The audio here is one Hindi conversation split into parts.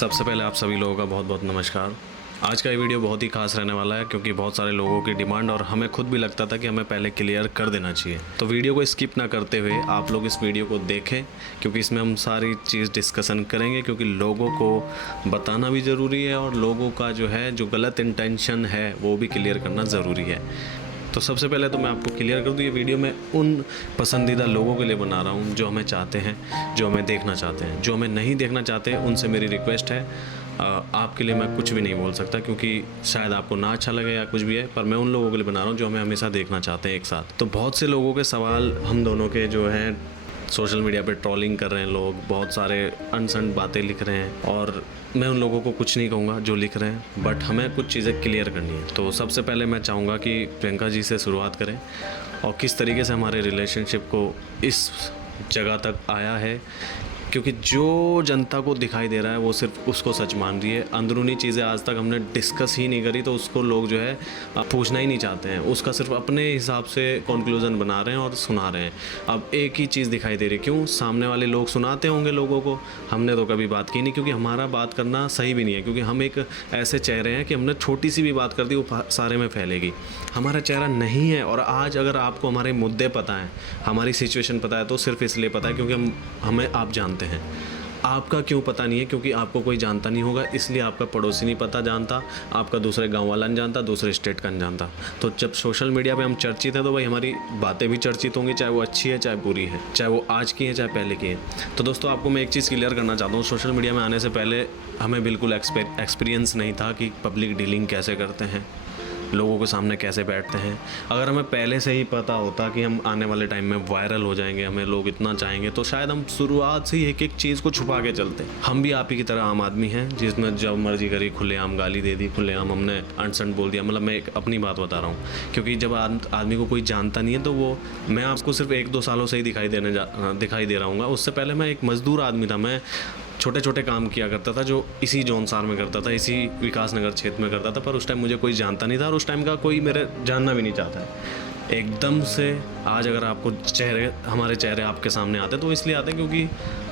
सबसे पहले आप सभी लोगों का बहुत बहुत नमस्कार। आज का ये वीडियो बहुत ही खास रहने वाला है क्योंकि बहुत सारे लोगों की डिमांड और हमें खुद भी लगता था कि हमें पहले क्लियर कर देना चाहिए। तो वीडियो को स्किप ना करते हुए आप लोग इस वीडियो को देखें क्योंकि इसमें हम सारी चीज़ डिस्कशन करेंगे, क्योंकि लोगों को बताना भी ज़रूरी है और लोगों का जो गलत इंटेंशन है वो भी क्लियर करना ज़रूरी है। तो सबसे पहले तो मैं आपको क्लियर कर दूँ, ये वीडियो मैं उन पसंदीदा लोगों के लिए बना रहा हूँ जो हमें चाहते हैं, जो हमें देखना चाहते हैं। जो हमें नहीं देखना चाहते उनसे मेरी रिक्वेस्ट है, आपके लिए मैं कुछ भी नहीं बोल सकता क्योंकि शायद आपको ना अच्छा लगे या कुछ भी है, पर मैं उन लोगों के लिए बना रहा हूँ जो हमें हमेशा देखना चाहते हैं एक साथ। तो बहुत से लोगों के सवाल हम दोनों के जो हैं सोशल मीडिया पे ट्रोलिंग कर रहे हैं लोग, बहुत सारे अनसन बातें लिख रहे हैं और मैं उन लोगों को कुछ नहीं कहूँगा जो लिख रहे हैं, बट हमें कुछ चीज़ें क्लियर करनी है। तो सबसे पहले मैं चाहूँगा कि प्रियंका जी से शुरुआत करें और किस तरीके से हमारे रिलेशनशिप को इस जगह तक आया है, क्योंकि जो जनता को दिखाई दे रहा है वो सिर्फ उसको सच मान रही है। अंदरूनी चीज़ें आज तक हमने डिस्कस ही नहीं करी, तो उसको लोग जो है पूछना ही नहीं चाहते हैं। उसका सिर्फ अपने हिसाब से कंक्लूजन बना रहे हैं और सुना रहे हैं। अब एक ही चीज़ दिखाई दे रही है, क्यों? सामने वाले लोग सुनाते होंगे लोगों को, हमने तो कभी बात की नहीं, क्योंकि हमारा बात करना सही भी नहीं है, क्योंकि हम एक ऐसे चेहरे हैं कि हमने छोटी सी भी बात कर दी वो सारे में फैलेगी। हमारा चेहरा नहीं है। और आज अगर आपको हमारे मुद्दे पता है, हमारी सिचुएशन पता है, तो सिर्फ इसलिए पता है क्योंकि हमें आप जानते हैं। आपका क्यों पता नहीं है? क्योंकि आपको कोई जानता नहीं होगा, इसलिए आपका पड़ोसी नहीं पता जानता, आपका दूसरे गांव वाला नहीं जानता, दूसरे स्टेट का नहीं जानता। तो जब सोशल मीडिया पे हम चर्चित हैं तो भाई हमारी बातें भी चर्चित होंगी, चाहे वो अच्छी है चाहे बुरी है, चाहे वो आज की है चाहे पहले की है। तो दोस्तों आपको मैं एक चीज़ क्लियर करना चाहता हूँ, सोशल मीडिया में आने से पहले हमें बिल्कुल एक्सपीरियंस नहीं था कि पब्लिक डीलिंग कैसे करते हैं, लोगों के सामने कैसे बैठते हैं। अगर हमें पहले से ही पता होता कि हम आने वाले टाइम में वायरल हो जाएंगे, हमें लोग इतना चाहेंगे, तो शायद हम शुरुआत से ही एक एक चीज़ को छुपा के चलते। हम भी आप ही की तरह आम आदमी हैं जिसमें जब मर्जी करी खुलेआम गाली दे दी, खुलेआम हमने अनसन बोल दिया। मतलब मैं एक अपनी बात बता रहा हूँ, क्योंकि जब आदमी को कोई जानता नहीं है तो वो, मैं आपको सिर्फ 1-2 सालों से ही दिखाई दे रहा हूँ। उससे पहले मैं एक मजदूर आदमी था, मैं छोटे छोटे काम किया करता था जो इसी जौनसार में करता था, इसी विकास नगर क्षेत्र में करता था, पर उस टाइम मुझे कोई जानता नहीं था और उस टाइम का कोई मेरे जानना भी नहीं चाहता है। एकदम से आज अगर आपको हमारे चेहरे आपके सामने आते हैं तो इसलिए आते हैं क्योंकि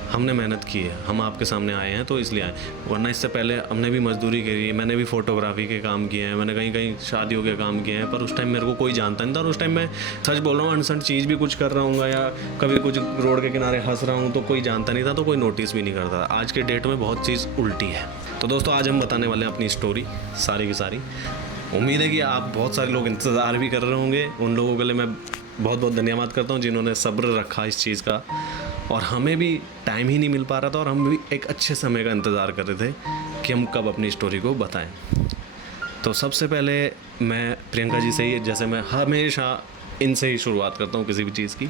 हमने मेहनत की है, हम आपके सामने आए हैं तो इसलिए आए, वरना इससे पहले हमने भी मजदूरी करी है, मैंने भी फोटोग्राफी के काम किए हैं, मैंने कहीं कहीं शादियों के काम किए हैं, पर उस टाइम मेरे को कोई जानता नहीं था। और उस टाइम मैं सच बोल रहा हूँ, अनसन चीज़ भी कुछ कर रहा हूँ या कभी कुछ रोड के किनारे हंस रहा हूँ तो कोई जानता नहीं था, तो कोई नोटिस भी नहीं करता था। आज के डेट में बहुत चीज़ उल्टी है। तो दोस्तों आज हम बताने वाले हैं अपनी स्टोरी सारी की सारी। उम्मीद है कि आप बहुत सारे लोग इंतज़ार भी कर रहे होंगे। उन लोगों के लिए मैं बहुत बहुत धन्यवाद करता हूँ जिन्होंने सब्र रखा इस चीज़ का, और हमें भी टाइम ही नहीं मिल पा रहा था और हम भी एक अच्छे समय का इंतज़ार कर रहे थे कि हम कब अपनी स्टोरी को बताएं। तो सबसे पहले मैं प्रियंका जी से ही, जैसे मैं हमेशा इनसे ही शुरुआत करता हूँ किसी भी चीज़ की,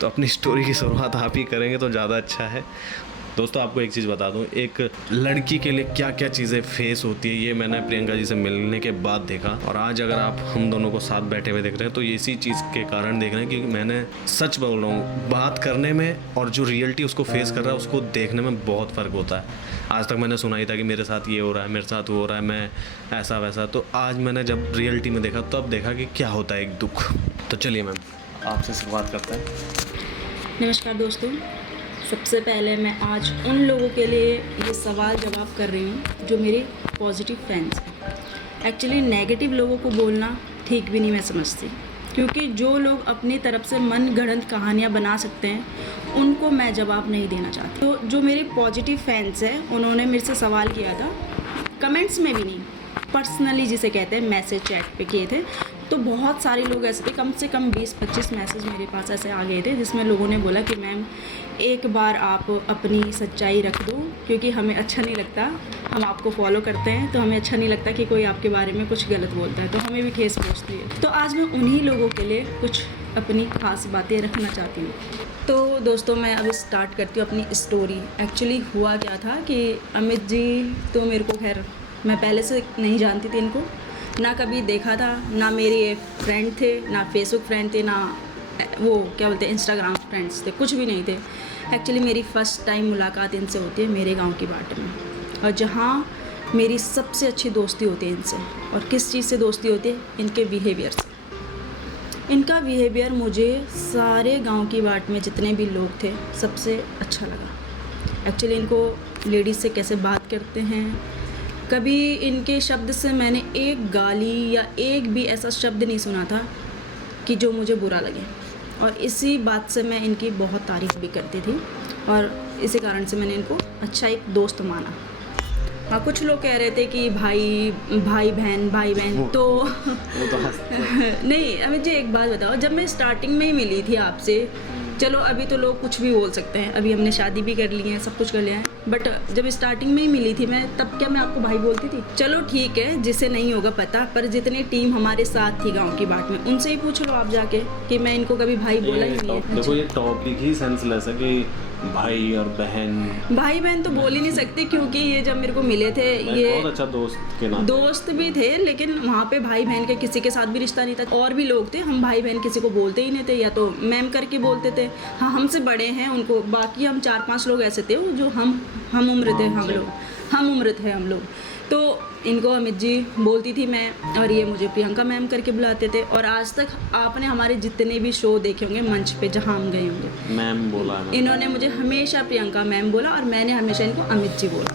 तो अपनी स्टोरी की शुरुआत आप ही करेंगे तो ज़्यादा अच्छा है। दोस्तों आपको एक चीज़ बता दूं, एक लड़की के लिए क्या क्या चीज़ें फेस होती है ये मैंने प्रियंका जी से मिलने के बाद देखा। और आज अगर आप हम दोनों को साथ बैठे हुए देख रहे हैं तो इसी चीज़ के कारण देख रहे हैं कि मैंने सच बोल रहा हूँ, बात करने में और जो रियलिटी उसको फेस कर रहा है उसको देखने में बहुत फ़र्क होता है। आज तक मैंने सुना ही था कि मेरे साथ ये हो रहा है, मेरे साथ वो हो रहा है, मैं ऐसा वैसा, तो आज मैंने जब रियलिटी में देखा तो अब देखा कि क्या होता है एक दुख। तो चलिए मैम आपसे शुरुआत करते हैं। नमस्कार दोस्तों, सबसे पहले मैं आज उन लोगों के लिए ये सवाल जवाब कर रही हूँ जो मेरे पॉजिटिव फैंस हैं। एक्चुअली नेगेटिव लोगों को बोलना ठीक भी नहीं मैं समझती, क्योंकि जो लोग अपनी तरफ से मन गढ़ंत कहानियाँ बना सकते हैं उनको मैं जवाब नहीं देना चाहती। तो जो मेरे पॉजिटिव फैंस हैं उन्होंने मेरे से सवाल किया था, कमेंट्स में भी नहीं, पर्सनली जिसे कहते हैं मैसेज चैट पे किए थे। तो बहुत सारे लोग ऐसे थे, कम से कम 20-25 मैसेज मेरे पास ऐसे आ गए थे जिसमें लोगों ने बोला कि मैम एक बार आप अपनी सच्चाई रख दो, क्योंकि हमें अच्छा नहीं लगता, हम आपको फॉलो करते हैं तो हमें अच्छा नहीं लगता कि कोई आपके बारे में कुछ गलत बोलता है, तो हमें भी ठेस पहुँचती है। तो आज मैं उन्हीं लोगों के लिए कुछ अपनी खास बातें रखना चाहती हूँ। तो दोस्तों मैं अब स्टार्ट करती हूँ अपनी स्टोरी। एक्चुअली हुआ क्या था कि अमित जी तो मेरे को, खैर मैं पहले से नहीं जानती थी इनको, ना कभी देखा था, ना मेरे फ्रेंड थे, ना फेसबुक फ्रेंड थे, ना वो क्या बोलते हैं इंस्टाग्राम फ्रेंड्स थे, कुछ भी नहीं थे। एक्चुअली मेरी फ़र्स्ट टाइम मुलाकात इनसे होती है मेरे गांव की बाट में, और जहाँ मेरी सबसे अच्छी दोस्ती होती है इनसे। और किस चीज़ से दोस्ती होती है? इनके बिहेवियर से। इनका बिहेवियर मुझे सारे गांव की बाट में जितने भी लोग थे सबसे अच्छा लगा। एक्चुअली इनको लेडीज़ से कैसे बात करते हैं। कभी इनके शब्द से मैंने एक गाली या एक भी ऐसा शब्द नहीं सुना था कि जो मुझे बुरा लगे, और इसी बात से मैं इनकी बहुत तारीफ़ भी करती थी और इसी कारण से मैंने इनको अच्छा एक दोस्त माना। हाँ, कुछ लोग कह रहे थे कि भाई बहन तो नहीं। अमित जी एक बात बताओ, जब मैं स्टार्टिंग में ही मिली थी आपसे, चलो अभी तो लोग कुछ भी बोल सकते हैं, अभी हमने शादी भी कर ली है, सब कुछ कर लिया है, बट जब स्टार्टिंग में ही मिली थी मैं, तब क्या मैं आपको भाई बोलती थी? चलो ठीक है, जिसे नहीं होगा पता, पर जितनी टीम हमारे साथ थी गांव की बाट में, उनसे ही पूछ लो आप जाके कि मैं इनको कभी भाई बोला ही नहीं है। देखो ये टॉपिक ही सेंसलेस है कि भाई और भाई बहन तो बोल ही नहीं सकते, क्योंकि ये जब मेरे को मिले थे, ये बहुत अच्छा दोस्त भी थे, लेकिन वहाँ पे भाई बहन के किसी के साथ भी रिश्ता नहीं था। और भी लोग थे, हम भाई बहन किसी को बोलते ही नहीं थे, या तो मैम करके बोलते थे। हाँ, हमसे बड़े हैं उनको, बाकी हम 4-5 लोग ऐसे थे जो हम उम्र थे, हम उम्र थे हम लोग। तो इनको अमित जी बोलती थी मैं, और ये मुझे प्रियंका मैम करके बुलाते थे। और आज तक आपने हमारे जितने भी शो देखे होंगे मंच पे जहाँ हम गए होंगे, मैम बोला, इन्होंने मुझे हमेशा प्रियंका मैम बोला और मैंने हमेशा इनको अमित जी बोला।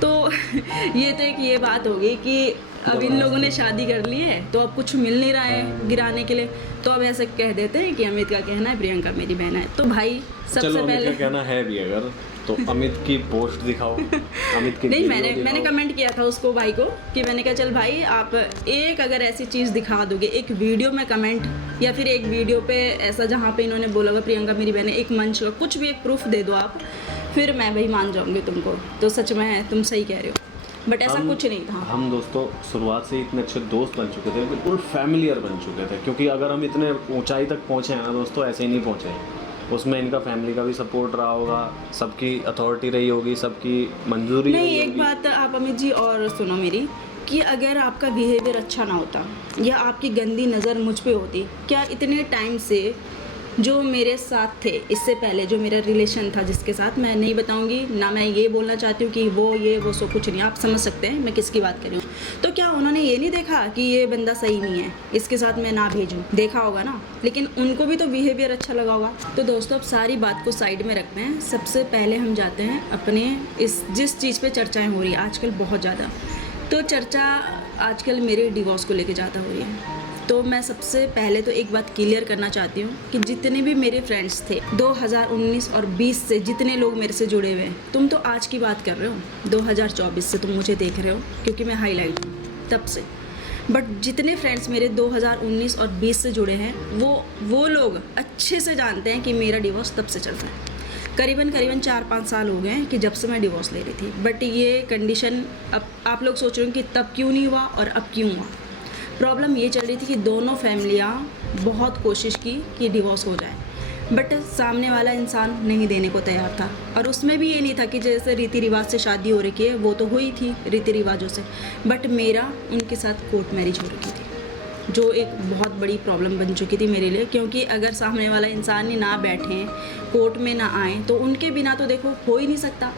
तो ये तो एक ये बात हो गई कि अब इन लोगों ने शादी कर ली है, तो अब कुछ मिल नहीं रहा है गिराने के लिए, तो अब ऐसे कह देते हैं कि अमित का कहना है प्रियंका मेरी बहन है। तो भाई सबसे पहले कहना है भी, अगर तो अमित की पोस्ट दिखाओ, अमित की नहीं, मैंने कमेंट किया था उसको भाई को कि मैंने कहा चल भाई, आप एक अगर ऐसी चीज़ दिखा दोगे, एक वीडियो में कमेंट, या फिर एक वीडियो पे ऐसा जहाँ पे इन्होंने बोला होगा प्रियंका मेरी बहन है, एक मंच का कुछ भी एक प्रूफ दे दो आप, फिर मैं भाई मान जाऊँगी तुमको। तो सच में तुम सही कह रहे हो, बट ऐसा कुछ नहीं था। हम दोस्तों शुरुआत से इतने अच्छे दोस्त बन चुके थे, बिल्कुल फैमिलियर बन चुके थे, क्योंकि अगर हम इतने ऊंचाई तक पहुँचे हैं ना दोस्तों, ऐसे ही नहीं पहुँचे। उसमें इनका फैमिली का भी सपोर्ट रहा होगा, सबकी अथॉरिटी रही होगी, सबकी मंजूरी नहीं। एक बात आप अमित जी और सुनो मेरी, कि अगर आपका बिहेवियर अच्छा ना होता या आपकी गंदी नज़र मुझ पे होती, क्या इतने टाइम से जो मेरे साथ थे, इससे पहले जो मेरा रिलेशन था जिसके साथ, मैं नहीं बताऊंगी ना, मैं ये बोलना चाहती हूँ कि वो सो कुछ नहीं, आप समझ सकते हैं मैं किसकी बात कर रही हूँ। तो क्या उन्होंने ये नहीं देखा कि ये बंदा सही नहीं है, इसके साथ मैं ना भेजूँ? देखा होगा ना, लेकिन उनको भी तो बिहेवियर अच्छा लगा होगा। तो दोस्तों अब सारी बात को साइड में रखते हैं, सबसे पहले हम जाते हैं अपने जिस चीज़ पर चर्चाएँ हो रही है आजकल बहुत ज़्यादा, तो चर्चा आजकल मेरे डिवोर्स को लेकर ज़्यादा हो रही है। तो मैं सबसे पहले तो एक बात क्लियर करना चाहती हूँ कि जितने भी मेरे फ्रेंड्स थे 2019 और 20 से, जितने लोग मेरे से जुड़े हुए हैं, तुम तो आज की बात कर रहे हो, 2024 से तुम मुझे देख रहे हो क्योंकि मैं हाईलाइट हूँ तब से, बट जितने फ्रेंड्स मेरे 2019 और 20 से जुड़े हैं वो लोग अच्छे से जानते हैं कि मेरा डिवोर्स तब से चल रहा है। करीबन 4-5 साल हो गए हैं कि जब से मैं डिवोर्स ले रही थी, बट ये कंडीशन अब आप लोग सोच रहे हो कि तब क्यों नहीं हुआ और अब क्यों हुआ। प्रॉब्लम ये चल रही थी कि दोनों फैमिलियाँ बहुत कोशिश की कि डिवोर्स हो जाए, बट सामने वाला इंसान नहीं देने को तैयार था। और उसमें भी ये नहीं था कि जैसे रीति रिवाज से शादी हो रखी है, वो तो हुई थी रीति रिवाजों से, बट मेरा उनके साथ कोर्ट मैरिज हो रखी थी, जो एक बहुत बड़ी प्रॉब्लम बन चुकी थी मेरे लिए, क्योंकि अगर सामने वाला इंसान ही ना बैठे, कोर्ट में ना आए, तो उनके बिना तो देखो हो ही नहीं सकता।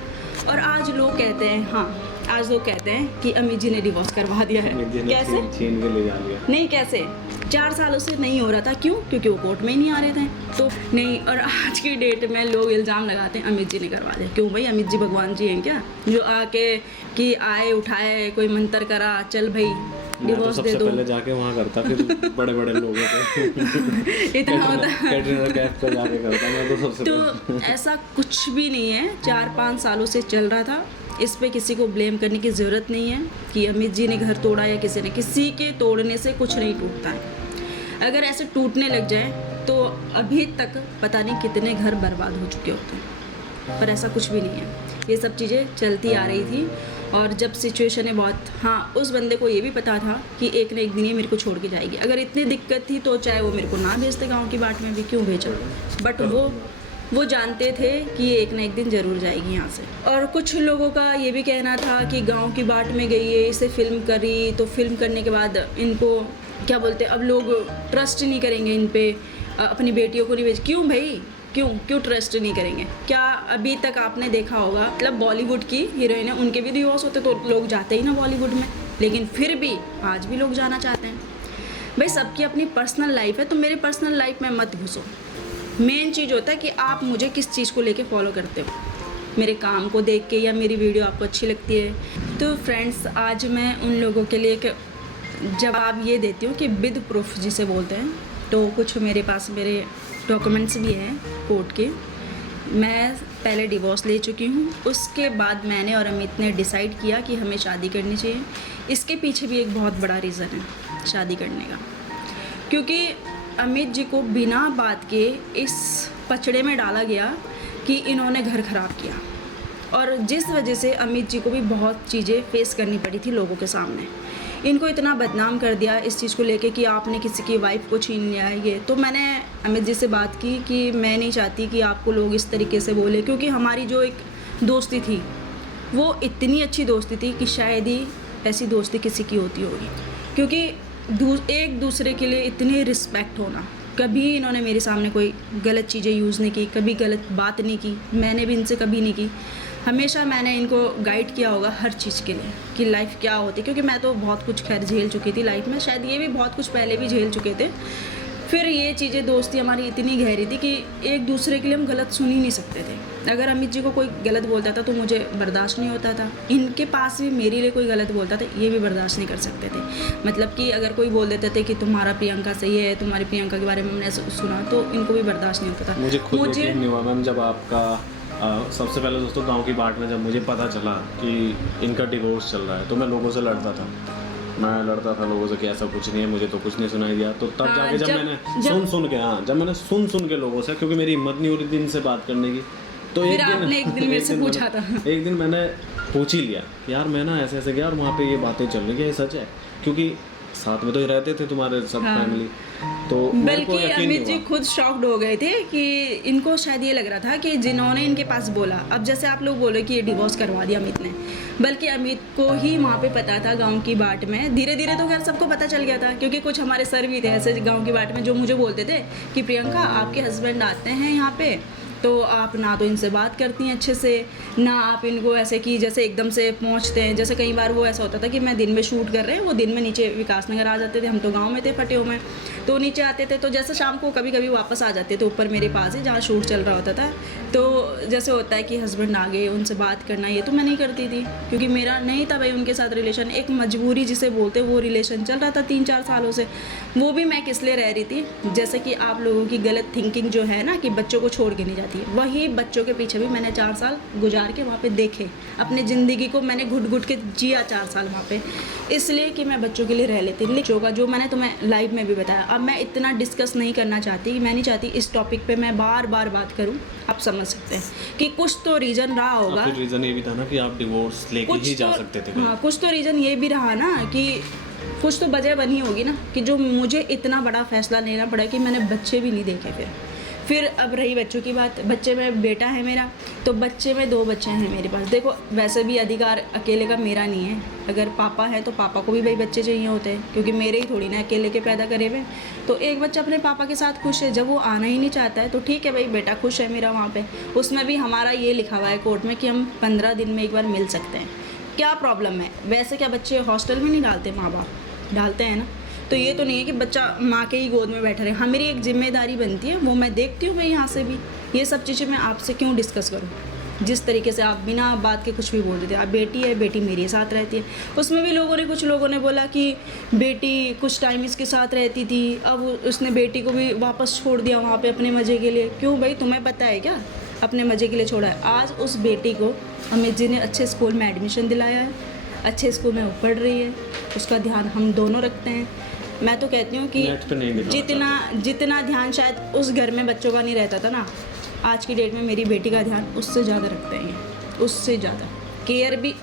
और आज लोग कहते हैं, हाँ आज लोग कहते हैं कि अमित जी ने डिवोर्स करवा दिया है। कैसे? छीन के ले जा लिया। नहीं, कैसे? 4 सालों से नहीं हो रहा था, क्यों? क्योंकि वो कोर्ट में ही नहीं आ रहे थे, तो नहीं। और आज की डेट में लोग इल्ज़ाम लगाते हैं अमित जी ने करवा दिया। क्यों भाई, अमित जी भगवान जी हैं क्या जो आके कि आए उठाए कोई मंत्र करा, चल भाई डिवोर्स दे दो? पहले जाके वहाँ करता, फिर बड़े लोगों को इतना होता कैटरीना कैफ पे जाके करता मैं तो सबसे तो ऐसा कुछ भी नहीं है, 4-5 सालों से चल रहा था। इस पे किसी को ब्लेम करने की ज़रूरत नहीं है कि अमित जी ने घर तोड़ा या किसी ने। किसी के तोड़ने से कुछ नहीं टूटता है। अगर ऐसे टूटने लग जाए तो अभी तक पता नहीं कितने घर बर्बाद हो चुके होते हैं, पर ऐसा कुछ भी नहीं है। ये सब चीज़ें चलती आ रही थी, और जब सिचुएशन है बहुत, हाँ उस बंदे को ये भी पता था कि एक न एक दिन ये मेरे को छोड़ के जाएगी। अगर इतनी दिक्कत थी तो चाहे वो मेरे को ना भेजते गाँव की बाट में भी, क्यों भेजा, बट वो जानते थे कि ये एक न एक दिन ज़रूर जाएगी यहाँ से। और कुछ लोगों का ये भी कहना था कि गांव की बाट में गई है, इसे फिल्म करी, तो फिल्म करने के बाद इनको क्या बोलते, अब लोग ट्रस्ट नहीं करेंगे इन पे, अपनी बेटियों को नहीं भेज। क्यों भाई, क्यों ट्रस्ट नहीं करेंगे? क्या अभी तक आपने देखा होगा, मतलब बॉलीवुड की हीरोइन है, उनके भी डिवोर्स होते तो लोग जाते ही ना बॉलीवुड में, लेकिन फिर भी आज भी लोग जाना चाहते हैं। भाई सबकी अपनी पर्सनल लाइफ है, तो मेरी पर्सनल लाइफ में मत घुसो। मेन चीज़ होता है कि आप मुझे किस चीज़ को लेके फॉलो करते हो। मेरे काम को देख के या मेरी वीडियो आपको अच्छी लगती है। तो फ्रेंड्स, आज मैं उन लोगों के लिए एक जवाब ये देती हूँ कि विद प्रूफ जिसे बोलते हैं। तो कुछ मेरे पास मेरे डॉक्यूमेंट्स भी हैं कोर्ट के। मैं पहले डिवोर्स ले चुकी हूँ, उसके बाद मैंने और अमित ने डिसाइड किया कि हमें शादी करनी चाहिए। इसके पीछे भी एक बहुत बड़ा रीज़न है शादी करने का, क्योंकि अमित जी को बिना बात के इस पचड़े में डाला गया कि इन्होंने घर ख़राब किया, और जिस वजह से अमित जी को भी बहुत चीज़ें फेस करनी पड़ी थी लोगों के सामने। इनको इतना बदनाम कर दिया इस चीज़ को लेके कि आपने किसी की वाइफ को छीन लिया है ये। तो मैंने अमित जी से बात की कि मैं नहीं चाहती कि आपको लोग इस तरीके से बोले, क्योंकि हमारी जो एक दोस्ती थी वो इतनी अच्छी दोस्ती थी कि शायद ही ऐसी दोस्ती किसी की होती होगी, क्योंकि एक दूसरे के लिए इतनी रिस्पेक्ट होना। कभी इन्होंने मेरे सामने कोई गलत चीज़ें यूज़ नहीं की, कभी गलत बात नहीं की, मैंने भी इनसे कभी नहीं की। हमेशा मैंने इनको गाइड किया होगा हर चीज़ के लिए कि लाइफ क्या होती है, क्योंकि मैं तो बहुत कुछ खैर झेल चुकी थी लाइफ में, शायद ये भी बहुत कुछ पहले भी झेल चुके थे। फिर ये चीज़ें दोस्ती हमारी इतनी गहरी थी कि एक दूसरे के लिए हम गलत सुन ही नहीं सकते थे। अगर अमित जी को कोई गलत बोलता था तो मुझे बर्दाश्त नहीं होता था, इनके पास भी मेरे लिए कोई गलत बोलता था ये भी बर्दाश्त नहीं कर सकते थे। मतलब कि अगर कोई बोल देते थे कि तुम्हारा प्रियंका सही है, तुम्हारी प्रियंका के बारे में हमने सुना, तो इनको भी बर्दाश्त नहीं होता था। मुझे खुद यकीन नहीं हुआ मैम जब आपका सबसे पहले दोस्तों गांव की बाट में जब मुझे पता चला कि इनका डिवोर्स चल रहा है, तो मैं लोगों से लड़ता था लोगों से कि ऐसा कुछ नहीं है, मुझे तो कुछ नहीं सुनाई दिया। तो तब जाके जब मैंने सुन के लोगों से, क्योंकि मेरी हिम्मत नहीं हो रही थी इनसे बात करने की, तो एक दिन मेरे से पूछा था, एक दिन मैंने पूछ ही लिया यार मैं ना ऐसे ऐसे गया और वहाँ पे ये बातें चल रही है, ये सच है? क्योंकि साथ में तो ही रहते थे तुम्हारे सब फैमिली। तो बल्कि अमित जी खुद शॉक्ड हो गए थे कि इनको शायद ये लग रहा था कि जिन्होंने इनके पास बोला, अब जैसे आप लोग बोले कि ये डिवोर्स करवा दिया अमित ने, बल्कि अमित को ही वहाँ पे पता था गांव की बाट में। धीरे धीरे तो खैर सबको पता चल गया था, क्योंकि कुछ हमारे सर भी थे ऐसे गांव की बाट में जो मुझे बोलते थे कि प्रियंका आपके हस्बैंड आते हैं यहाँ पे, तो आप ना तो इनसे बात करती हैं अच्छे से, ना आप इनको ऐसे कि जैसे एकदम से पहुंचते हैं। जैसे कई बार वो ऐसा होता था कि मैं दिन में शूट कर रहे हैं, वो दिन में नीचे विकास नगर आ जाते थे, हम तो गांव में थे फटे हुए, तो नीचे आते थे, तो जैसे शाम को कभी कभी वापस आ जाते थे ऊपर मेरे पास ही जहाँ शूट चल रहा होता था। तो जैसे होता है कि हस्बैंड आ गए, उनसे बात करना, ये तो मैं नहीं करती थी, क्योंकि मेरा नहीं था भाई उनके साथ रिलेशन। एक मजबूरी जिसे बोलते वो रिलेशन चल रहा था 3-4 सालों से, वो भी मैं किस लिए रह रही थी। जैसे कि आप लोगों की गलत थिंकिंग जो है ना कि बच्चों को छोड़ के नहीं जाती है, वही बच्चों के पीछे भी मैंने 4 साल गुजार के वहाँ पे देखे, अपनी ज़िंदगी को मैंने घुट घुट के जिया 4 साल वहाँ पे, इसलिए कि मैं बच्चों के लिए रह लेती। बच्चों का जो मैंने तुम्हें लाइव में भी बताया, अब मैं इतना डिस्कस नहीं करना चाहती, मैं नहीं चाहती इस टॉपिक पे मैं बार बार बात करूँ। आप समझ सकते हैं कि कुछ तो रीज़न रहा होगा। फिर रीज़न ये भी था ना कि आप डिवोर्स लेके ही जा सकते थे। हाँ, कुछ तो रीज़न ये भी रहा ना कि कुछ तो वजह बनी होगी ना कि जो मुझे इतना बड़ा फैसला लेना पड़ा कि मैंने बच्चे भी नहीं देखे। फिर अब रही बच्चों की बात, बच्चे में बेटा है मेरा, तो बच्चे में 2 बच्चे हैं मेरे पास। देखो वैसे भी अधिकार अकेले का मेरा नहीं है, अगर पापा है तो पापा को भी भाई बच्चे चाहिए होते हैं, क्योंकि मेरे ही थोड़ी ना अकेले के पैदा करे हुए। तो एक बच्चा अपने पापा के साथ खुश है, जब वो आना ही नहीं चाहता है तो ठीक है भाई, बेटा खुश है मेरा वहाँ पे। उसमें भी हमारा ये लिखा हुआ है कोर्ट में कि हम 15 दिन में एक बार मिल सकते हैं। क्या प्रॉब्लम है? वैसे क्या बच्चे हॉस्टल में नहीं डालते? माँ बाप डालते हैं ना, तो ये तो नहीं है कि बच्चा माँ के ही गोद में बैठा रहे। हाँ, मेरी एक जिम्मेदारी बनती है, वो मैं देखती हूँ भाई यहाँ से भी। ये सब चीज़ें मैं आपसे क्यों डिस्कस करूँ? जिस तरीके से आप बिना बात के कुछ भी बोल देते, आप बेटी है, बेटी मेरे साथ रहती है। उसमें भी कुछ लोगों ने बोला कि बेटी कुछ टाइम इसके साथ रहती थी, अब उसने बेटी को भी वापस छोड़ दिया वहाँ पे अपने मज़े के लिए। क्यों भाई, तुम्हें पता है क्या? अपने मज़े के लिए छोड़ा है। आज उस बेटी को अमित जी ने अच्छे स्कूल में एडमिशन दिलाया है, अच्छे स्कूल में वो पढ़ रही है, उसका ध्यान हम दोनों रखते हैं। मैं तो कहती हूँ कि जितना ध्यान शायद उस घर में बच्चों का नहीं रहता था ना, आज की डेट में मेरी बेटी का ध्यान उससे ज़्यादा रखते हैं, उससे ज़्यादा केयर भी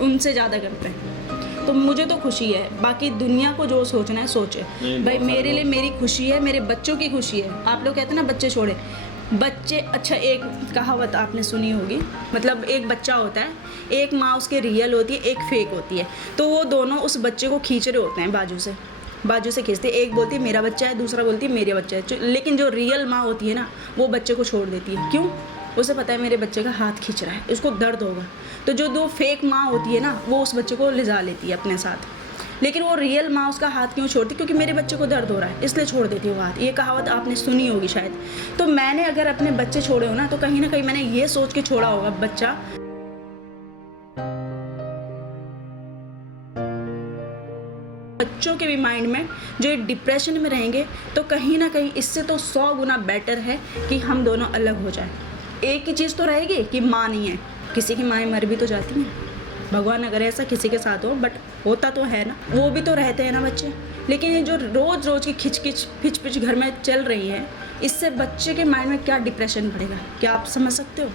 उनसे ज़्यादा करते हैं। तो मुझे तो खुशी है, बाकी दुनिया को जो सोचना है सोचे भाई। मेरे लिए मेरी खुशी है, मेरे बच्चों की खुशी है। आप लोग कहते हैं ना बच्चे छोड़े, बच्चे, अच्छा एक कहावत आपने सुनी होगी, मतलब एक बच्चा होता है, एक माँ उसके रियल होती है, एक फेक होती है, तो वो दोनों उस बच्चे को खींच रहे होते हैं बाजू से खींचते, एक बोलती है मेरा बच्चा है, दूसरा बोलती है मेरा बच्चा है। लेकिन जो रियल माँ होती है ना, वो बच्चे को छोड़ देती है। क्यों? उसे पता है मेरे बच्चे का हाथ खींच रहा है, उसको दर्द होगा। तो जो 2 फेक माँ होती है ना, वो उस बच्चे को ले जा लेती है अपने साथ। लेकिन वो रियल माँ उसका हाथ क्यों छोड़ती? क्योंकि मेरे बच्चे को दर्द हो रहा है इसलिए छोड़ देती वो हाथ। ये कहावत आपने सुनी होगी शायद। तो मैंने अगर अपने बच्चे छोड़े हो ना, तो कहीं ना कहीं मैंने ये सोच के छोड़ा होगा बच्चा बच्चों के भी माइंड में जो ये डिप्रेशन में रहेंगे, तो कहीं ना कहीं इससे तो 100 गुना बेटर है कि हम दोनों अलग हो जाएं। एक ही चीज़ तो रहेगी कि माँ नहीं है, किसी की माएँ मर भी तो जाती हैं, भगवान अगर ऐसा किसी के साथ हो, बट होता तो है ना, वो भी तो रहते हैं ना बच्चे। लेकिन ये जो रोज़ रोज़ की खिच पिच घर में चल रही है, इससे बच्चे के माइंड में क्या डिप्रेशन बढ़ेगा, क्या आप समझ सकते हो?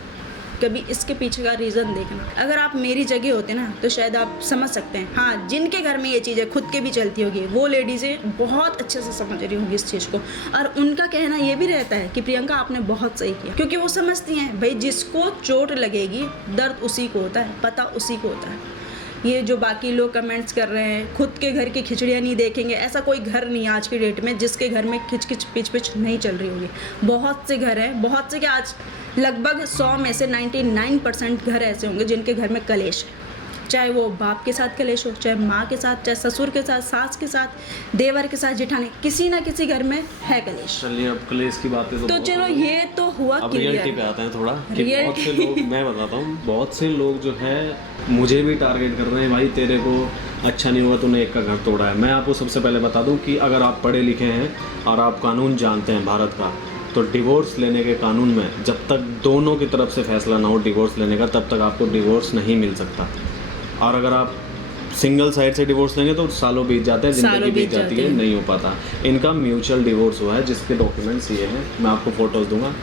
कभी इसके पीछे का रीज़न देखना। अगर आप मेरी जगह होते ना, तो शायद आप समझ सकते हैं। हाँ, जिनके घर में ये चीज़ें खुद के भी चलती होगी, वो लेडीज़ें बहुत अच्छे से समझ रही होंगी इस चीज़ को, और उनका कहना ये भी रहता है कि प्रियंका आपने बहुत सही किया, क्योंकि वो समझती हैं भाई जिसको चोट लगेगी दर्द उसी को होता है, पता उसी को होता है। ये जो बाकी लोग कमेंट्स कर रहे हैं, खुद के घर की खिचड़ियाँ नहीं देखेंगे, ऐसा कोई घर नहीं है आज की डेट में जिसके घर में खिच पिच नहीं चल रही होगी। बहुत से घर हैं, बहुत से, क्या आज लगभग 100 में से 99% घर ऐसे होंगे जिनके घर में कलेश है, चाहे वो बाप के साथ कलेश हो, चाहे माँ के साथ, चाहे ससुर के साथ, सास के साथ, देवर के साथ, जेठानी, किसी ना किसी घर में है कलेश। चलिए अब कलेश की बातें तो चलो ये तो हुआ अब क्लियर। रियलिटी पे आते हैं थोड़ा कि बहुत से लोग, मैं बताता हूँ, बहुत से लोग जो है मुझे भी टारगेट कर रहे हैं, भाई तेरे को अच्छा नहीं हुआ, तूने एक का घर तोड़ा है। मैं आपको सबसे पहले बता दूं कि अगर आप पढ़े लिखे हैं और आप कानून जानते हैं भारत का, तो डिवोर्स लेने के कानून में जब तक दोनों की तरफ से फैसला ना हो डिवोर्स लेने का, तब तक आपको डिवोर्स नहीं मिल सकता। और अगर आप सिंगल साइड से डिवोर्स लेंगे तो सालों बीत जाते हैं, ज़िंदगी बीत जाती है, नहीं हो पाता। इनका म्यूचुअल डिवोर्स हुआ है, जिसके डॉक्यूमेंट्स ये हैं, मैं आपको फ़ोटोज़ दूंगा।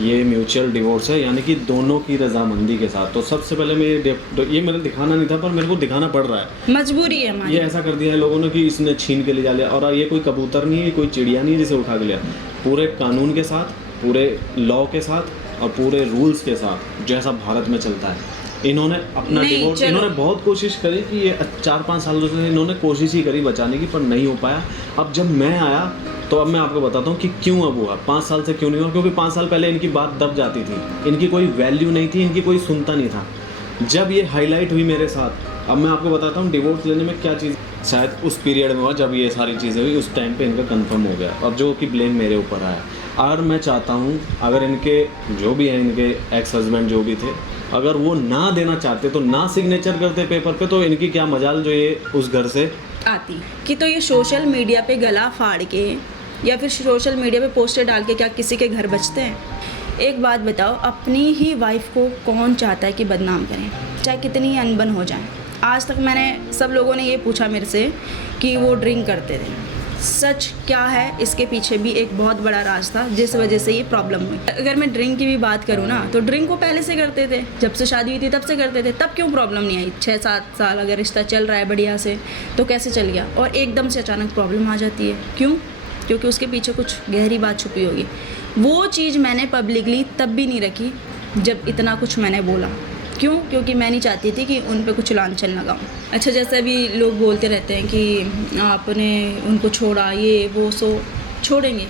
ये म्यूचुअल डिवोर्स है, यानी कि दोनों की रजामंदी के साथ। तो सबसे पहले मैं ये मैंने दिखाना नहीं था, पर मेरे को दिखाना पड़ रहा है, मजबूरी है हमारी। ये ऐसा कर दिया है लोगों ने कि इसने छीन के ले जा लिया। और ये कोई कबूतर नहीं है, कोई चिड़िया नहीं है जिसे उठा के लिया। पूरे कानून के साथ, पूरे लॉ के साथ और पूरे रूल्स के साथ, जैसा भारत में चलता है। इन्होंने अपना डिवोर्स, इन्होंने बहुत कोशिश करी कि ये 4-5 सालों से इन्होंने कोशिश ही करी बचाने की, पर नहीं हो पाया। अब जब मैं आया तो अब मैं आपको बताता हूँ कि क्यों अब हुआ, 5 साल से क्यों नहीं हुआ। क्योंकि 5 साल पहले इनकी बात दब जाती थी, इनकी कोई वैल्यू नहीं थी, इनकी कोई सुनता नहीं था। जब ये हाईलाइट हुई मेरे साथ, अब मैं आपको बताता हूँ डिवोर्स लेने में क्या चीज़ शायद उस पीरियड में हुआ जब ये सारी चीज़ें हुई, उस टाइम पे इनका कंफर्म हो गया, और जो कि ब्लेम मेरे ऊपर आया। और मैं चाहता हूँ अगर इनके जो भी हैं, इनके एक्स हस्बैंड जो भी थे, अगर वो ना देना चाहते तो ना सिग्नेचर करते पेपर पे, तो इनकी क्या मजाल जो ये उस घर से आती। कि तो ये सोशल मीडिया पे गला फाड़ के या फिर सोशल मीडिया पे पोस्टर डाल के क्या किसी के घर बचते हैं? एक बात बताओ, अपनी ही वाइफ को कौन चाहता है कि बदनाम करें, चाहे कितनी ही अनबन हो जाए। आज तक मैंने, सब लोगों ने ये पूछा मेरे से कि वो ड्रिंक करते थे। सच क्या है, इसके पीछे भी एक बहुत बड़ा राज था जिस वजह से ये प्रॉब्लम हुई। अगर मैं ड्रिंक की भी बात करूँ ना, तो ड्रिंक वो पहले से करते थे, जब से शादी हुई थी तब से करते थे, तब क्यों प्रॉब्लम नहीं आई? 6-7 साल अगर रिश्ता चल रहा है बढ़िया से, तो कैसे चल गया? और एकदम से अचानक प्रॉब्लम आ जाती है, क्यों? क्योंकि उसके पीछे कुछ गहरी बात छुपी होगी। वो चीज़ मैंने पब्लिकली तब भी नहीं रखी जब इतना कुछ मैंने बोला। क्यों? क्योंकि मैं नहीं चाहती थी कि उन पे कुछ लांछन लगाऊं। अच्छा, जैसे अभी लोग बोलते रहते हैं कि आपने उनको छोड़ा, ये वो, सो छोड़ेंगे।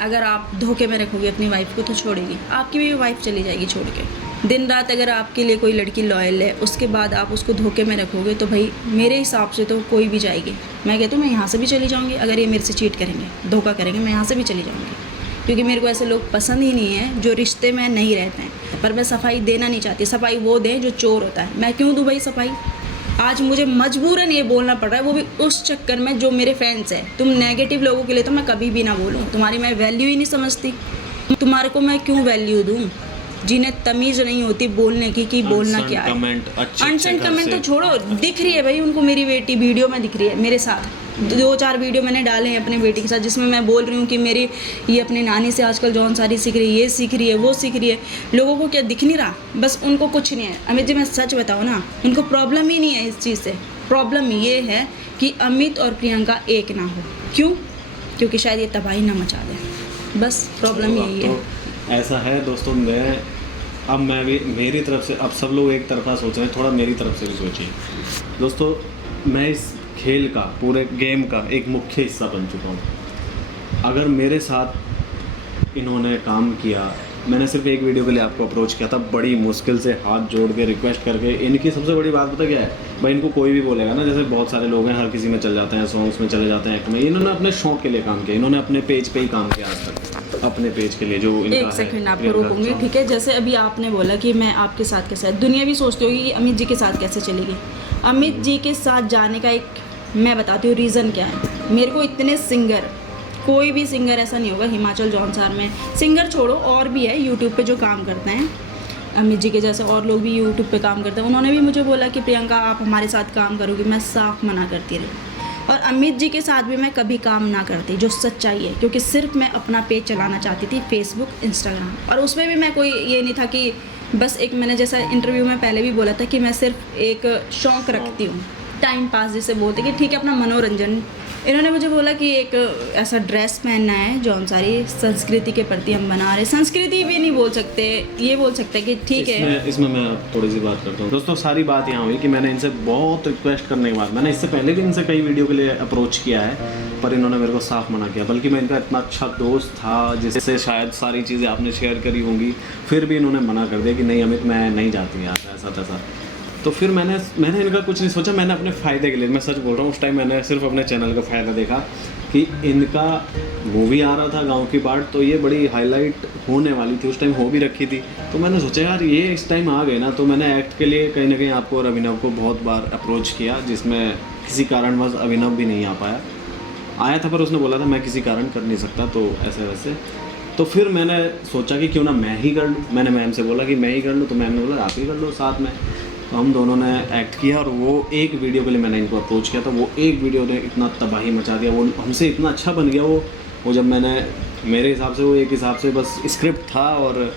अगर आप धोखे में रखोगे अपनी वाइफ को तो छोड़ेगी, आपकी भी वाइफ चली जाएगी छोड़ के। दिन रात अगर आपके लिए कोई लड़की लॉयल है, उसके बाद आप उसको धोखे में रखोगे, तो भाई मेरे हिसाब से तो कोई भी जाएगी। मैं कहती हूँ मैं यहाँ से भी चली जाऊँगी, अगर ये मेरे से चीट करेंगे, धोखा करेंगे, मैं यहाँ से भी चली जाऊँगी। क्योंकि मेरे को ऐसे लोग पसंद ही नहीं है जो रिश्ते में नहीं रहते हैं। पर मैं सफाई देना नहीं चाहती, सफाई वो दें जो चोर होता है। मैं क्यों दूँ भाई सफाई? आज मुझे मजबूरन ये बोलना पड़ रहा है, वो भी उस चक्कर में जो मेरे फैंस हैं। तुम नेगेटिव लोगों के लिए तो मैं कभी भी ना बोलूँ, तुम्हारी मैं वैल्यू ही नहीं समझती। तुम्हारे को मैं क्यों वैल्यू दूँ? जिन्हें तमीज़ नहीं होती बोलने की कि बोलना क्या है। अनसेंट कमेंट तो छोड़ो, दिख रही है भाई उनको मेरी बेटी वीडियो में दिख रही है मेरे साथ। 2-4 वीडियो मैंने डाले हैं अपनी बेटी के साथ, जिसमें मैं बोल रही हूँ कि मेरी ये अपनी नानी से आजकल जौन सारी सीख रही है, ये सीख रही है, वो सीख रही है। लोगों को क्या दिख नहीं रहा? बस उनको कुछ नहीं है। अमित जी मैं सच बताऊँ ना, उनको प्रॉब्लम ही नहीं है इस चीज़ से। प्रॉब्लम ये है कि अमित और प्रियंका एक ना हो। क्यों? क्योंकि शायद ये तबाही ना मचा दें, बस प्रॉब्लम यही है। ऐसा है दोस्तों, मैं भी मेरी तरफ से, अब सब लोग एक तरफा सोच रहे हैं, थोड़ा मेरी तरफ से भी सोचिए दोस्तों। मैं इस खेल का, पूरे गेम का एक मुख्य हिस्सा बन चुका हूँ। अगर मेरे साथ इन्होंने काम किया, मैंने सिर्फ एक वीडियो के लिए आपको अप्रोच किया था, बड़ी मुश्किल से हाथ जोड़ के रिक्वेस्ट करके। इनकी सबसे बड़ी बात पता क्या है? भाई इनको कोई भी बोलेगा ना, जैसे बहुत सारे लोग हैं हर किसी में चल जाते हैं, सॉन्ग्स में चले जाते हैं, एक्ट में, इन्होंने अपने शौक के लिए काम किया, इन्होंने अपने पेज पे ही काम किया आज तक, अपने पेज के लिए जो इनका एक है, सेकंड आपको प्रियंका रोकूंगी, चौहान। ठीक है। जैसे अभी आपने बोला कि मैं आपके साथ कैसे, दुनिया भी सोचती होगी कि अमित जी के साथ कैसे चलेगी। अमित जी के साथ जाने का एक मैं बताती हूँ रीज़न क्या है। मेरे को इतने सिंगर, कोई भी सिंगर ऐसा नहीं होगा हिमाचल जौनसार में, सिंगर छोड़ो और भी है यूट्यूब पे जो काम करते हैं, अमित जी के जैसे और लोग भी यूट्यूब पे काम करते हैं। उन्होंने भी मुझे बोला कि प्रियंका आप हमारे साथ काम करोगी, मैं साफ मना करती रही। और अमित जी के साथ भी मैं कभी काम ना करती, जो सच्चाई है, क्योंकि सिर्फ मैं अपना पेज चलाना चाहती थी, फेसबुक, इंस्टाग्राम। और उसमें भी मैं कोई ये नहीं था कि बस एक, मैंने जैसा इंटरव्यू में पहले भी बोला था कि मैं सिर्फ एक शौक़ रखती हूँ, टाइम पास जिसे बोलते कि ठीक है अपना मनोरंजन। इन्होंने मुझे बोला कि एक ऐसा ड्रेस पहनना है जौनसारी संस्कृति के प्रति हम बना रहे, संस्कृति भी नहीं बोल सकते, ये बोल सकते हैं कि ठीक है। इसमें मैं थोड़ी सी बात करता हूँ दोस्तों। सारी बात यहाँ हुई कि मैंने इनसे बहुत रिक्वेस्ट करने के बाद, मैंने इससे पहले भी इनसे कई वीडियो के लिए अप्रोच किया है, पर इन्होंने मेरे को साफ मना किया। बल्कि मैं इनका इतना अच्छा दोस्त था जिससे शायद सारी चीज़ें आपने शेयर करी होंगी, फिर भी इन्होंने मना कर दिया कि नहीं अमित मैं नहीं जाती यार, ऐसा तैसा। तो फिर मैंने इनका कुछ नहीं सोचा, मैंने अपने फ़ायदे के लिए, मैं सच बोल रहा हूँ, उस टाइम मैंने सिर्फ अपने चैनल का फ़ायदा देखा कि इनका मूवी आ रहा था गांव की बाट, तो ये बड़ी हाईलाइट होने वाली थी, उस टाइम हो भी रखी थी। तो मैंने सोचा यार ये इस टाइम आ गए ना, तो मैंने एक्ट के लिए कहीं ना कहीं आपको और अभिनव को बहुत बार अप्रोच किया, जिसमें किसी कारणवश अभिनव भी नहीं आ पाया। आया था पर उसने बोला था मैं किसी कारण कर नहीं सकता, तो ऐसे वैसे। तो फिर मैंने सोचा कि क्यों ना मैं ही कर लूँ। मैंने मैम से बोला कि मैं ही कर लूँ, तो मैम ने बोला आप ही कर लो साथ में। तो हम दोनों ने एक्ट किया, और वो एक वीडियो के लिए मैंने इनको अप्रोच किया था। वो एक वीडियो ने इतना तबाही मचा दिया, वो हमसे इतना अच्छा बन गया वो जब मैंने, मेरे हिसाब से वो एक हिसाब से बस स्क्रिप्ट था, और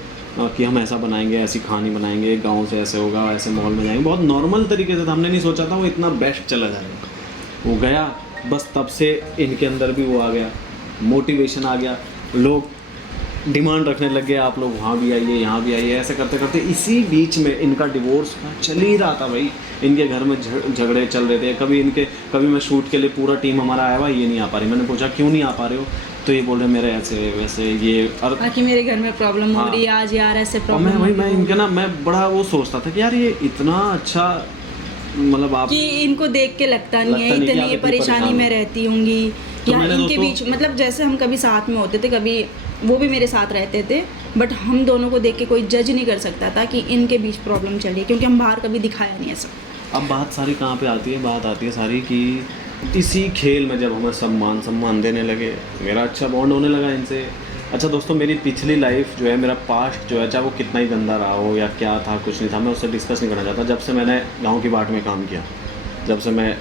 कि हम ऐसा बनाएंगे, ऐसी कहानी बनाएंगे, गांव से ऐसे होगा, ऐसे मॉल में जाएंगे, बहुत नॉर्मल तरीके से था। हमने नहीं सोचा था वो इतना बेस्ट चला जाएगा। वो गया, बस तब से इनके अंदर भी वो आ गया, मोटिवेशन आ गया, लोग डिमांड रखने लग गए, आप लोग वहाँ भी आइए, यहाँ भी आइए, ऐसे करते करते इसी बीच में इनका डिवोर्स चल ही रहा था भाई। इनके घर में झगड़े चल रहे थे। कभी मैं शूट के लिए पूरा टीम हमारा आया हुआ, ये नहीं आ पा रही। मैंने पूछा क्यों नहीं आ पा रहे हो, तो ये बोल रहे मेरे ऐसे वैसे ये, और बाकी मेरे घर में प्रॉब्लम हो रही है आज यार, ऐसे और प्रॉब्लम। मैं इनके ना, मैं बड़ा वो सोचता था कि यार ये इतना अच्छा, मतलब आप कि इनको देख के लगता नहीं है कि आप इतनी इतनी परेशानी परेशान में हो। रहती होंगी, तो या मैंने इनके दोस्तों- बीच, मतलब जैसे हम कभी साथ में होते थे, कभी वो भी मेरे साथ रहते थे, बट हम दोनों को देख के कोई जज नहीं कर सकता था कि इनके बीच प्रॉब्लम चल रही है, क्योंकि हम बाहर कभी दिखाया नहीं ऐसा। अब बात सारी कहाँ पे आती है, बात आती है सारी कि इसी खेल में जब हमें सम्मान देने लगे, मेरा अच्छा बॉन्ड होने लगा इनसे। अच्छा दोस्तों, मेरी पिछली लाइफ जो है, मेरा पास्ट जो है, चाहे वो कितना ही गंदा रहा हो या क्या था, कुछ नहीं था, मैं उससे डिस्कस नहीं करना चाहता। जब से मैंने गाँव की बाट में काम किया, जब से मैं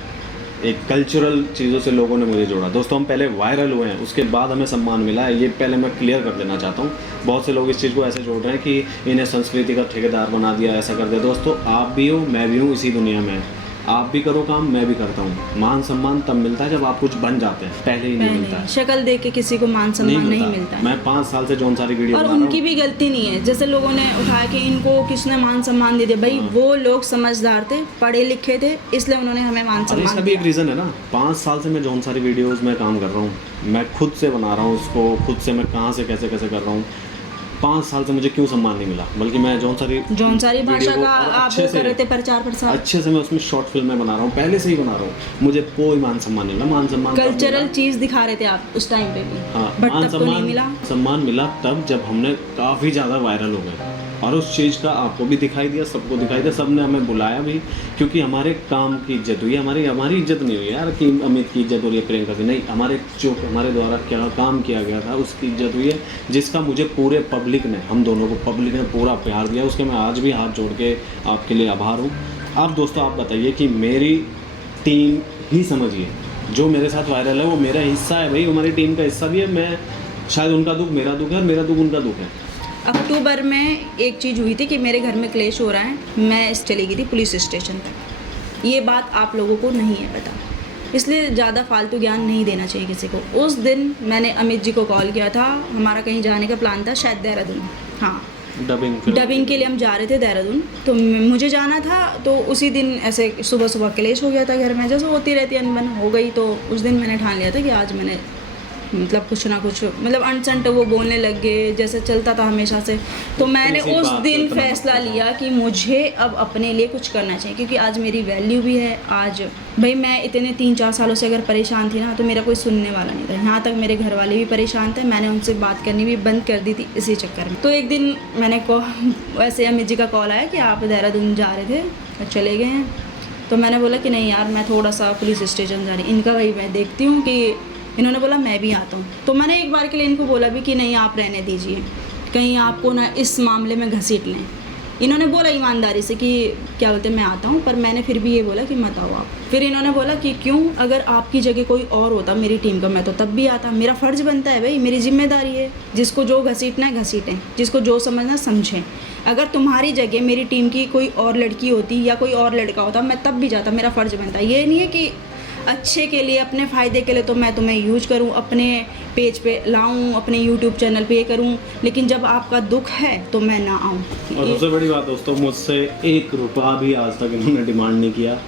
एक कल्चरल चीज़ों से लोगों ने मुझे जोड़ा, दोस्तों हम पहले वायरल हुए हैं, उसके बाद हमें सम्मान मिला है, ये पहले मैं क्लियर कर देना चाहता हूँ। बहुत से लोग इस चीज़ को ऐसे जोड़ रहे हैं कि इन्हें संस्कृति का ठेकेदार बना दिया, ऐसा कर दिया। दोस्तों आप भी हो, मैं भी हूँ, इसी दुनिया में आप भी करो काम, मैं भी करता हूँ। मान सम्मान तब मिलता है जब आप कुछ बन जाते हैं, पहले ही नहीं मिलता है। शक्ल देख के किसी को मान सम्मान नहीं मिलता है। मैं 5 साल से जौन सारी वीडियो और बना रहा हूँ। उनकी भी गलती नहीं है, जैसे लोगों ने उठाया कि इनको किसने मान सम्मान दे दिया, भाई वो लोग समझदार थे, पढ़े लिखे थे, इसलिए उन्होंने हमें मान अरे सम्मान इसका भी एक दिया। रीज़न है ना, 5 साल से मैं जौन सारी वीडियोस में काम कर रहा हूँ, मैं खुद से बना रहा हूँ उसको, खुद से मैं कहाँ से कैसे कैसे कर रहा हूँ। 5 साल से मुझे क्यों सम्मान नहीं मिला, बल्कि मैं जौन सारी भाषा वीडियो का को आप अच्छे वो से- कर रहे थे, प्रचार प्रसार, अच्छे से मैं उसमें शॉर्ट फिल्में बना रहा हूँ, पहले से ही बना रहा हूँ, मुझे कोई मान सम्मान नहीं मिला। मान सम्मान तब कल्चरल मिला। चीज दिखा रहे थे आप उस टाइम पे भी, हाँ, बट मान तब तो नहीं मिला। सम्मान मिला तब जब हमने काफ़ी ज़्यादा वायरल हो गए, और उस चीज़ का आपको भी दिखाई दिया, सबको दिखाई दिया, सबने हमें बुलाया भी, क्योंकि हमारे काम की इज्जत हुई। हमारी इज्जत नहीं हुई यार कि अमित की इज्जत हो रही है, प्रियंका की नहीं, हमारे द्वारा क्या काम किया गया था उसकी इज्जत हुई है, जिसका मुझे पूरे पब्लिक ने, हम दोनों को पब्लिक ने पूरा प्यार दिया, उसके मैं आज भी हाथ जोड़ के आपके लिए आभार हूँ। आप दोस्तों आप बताइए कि मेरी टीम ही समझिए, जो मेरे साथ वायरल है वो मेरा हिस्सा है भाई, हमारी टीम का हिस्सा भी है। मैं शायद उनका दुख मेरा दुख है, और मेरा दुख उनका दुख है। अक्टूबर में एक चीज़ हुई थी कि मेरे घर में क्लेश हो रहा है, मैं चली गई थी पुलिस स्टेशन तक। ये बात आप लोगों को नहीं है पता, इसलिए ज़्यादा फालतू ज्ञान नहीं देना चाहिए किसी को। उस दिन मैंने अमित जी को कॉल किया था, हमारा कहीं जाने का प्लान था, शायद देहरादून, हाँ डबिंग के लिए हम जा रहे थे देहरादून, तो मुझे जाना था। तो उसी दिन ऐसे सुबह सुबह क्लेश हो गया था घर में, जैसे होती रहती है, अनबन हो गई। तो उस दिन मैंने ठान लिया था कि आज मैंने मतलब कुछ ना कुछ मतलब अनसंट वो बोलने लग गए, जैसे चलता था हमेशा से। तो मैंने इसी उस बात पे दिन इतना फैसला गुस्सा था। लिया कि मुझे अब अपने लिए कुछ करना चाहिए, क्योंकि आज मेरी वैल्यू भी है। आज भाई मैं इतने 3-4 सालों से अगर परेशान थी ना, तो मेरा कोई सुनने वाला नहीं था। यहाँ तक मेरे घर वाले भी परेशान थे, मैंने उनसे बात करनी भी बंद कर दी थी इसी चक्कर में। तो एक दिन मैंने वैसे अमित जी का कॉल आया कि आप देहरादून जा रहे थे और चले गए हैं। तो मैंने बोला कि नहीं यार, मैं थोड़ा सा पुलिस स्टेशन जा रही, इनका भाई मैं देखती हूँ कि इन्होंने बोला मैं भी आता हूँ। तो मैंने एक बार के लिए इनको बोला भी कि नहीं आप रहने दीजिए, कहीं आपको ना इस मामले में घसीट लें। इन्होंने बोला ईमानदारी से कि क्या बोलते हैं मैं आता हूँ, पर मैंने फिर भी ये बोला कि मत आओ आप। फिर इन्होंने बोला कि क्यों, अगर आपकी जगह कोई और होता मेरी टीम का, मैं तो तब भी आता। मेरा फ़र्ज़ बनता है भाई, मेरी जिम्मेदारी है। जिसको जो घसीटना है घसीटें, जिसको जो समझना समझें। अगर तुम्हारी जगह मेरी टीम की कोई और लड़की होती या कोई और लड़का होता, मैं तब भी जाता, मेरा फ़र्ज़ बनता है। ये नहीं है कि अच्छे के लिए, अपने फ़ायदे के लिए तो मैं तुम्हें यूज करूं, अपने पेज पे लाऊं, अपने यूट्यूब चैनल पे ये करूं, लेकिन जब आपका दुख है तो मैं ना आऊं। और सबसे बड़ी बात दोस्तों, मुझसे 1 रुपया भी आज तक इन्होंने डिमांड नहीं किया।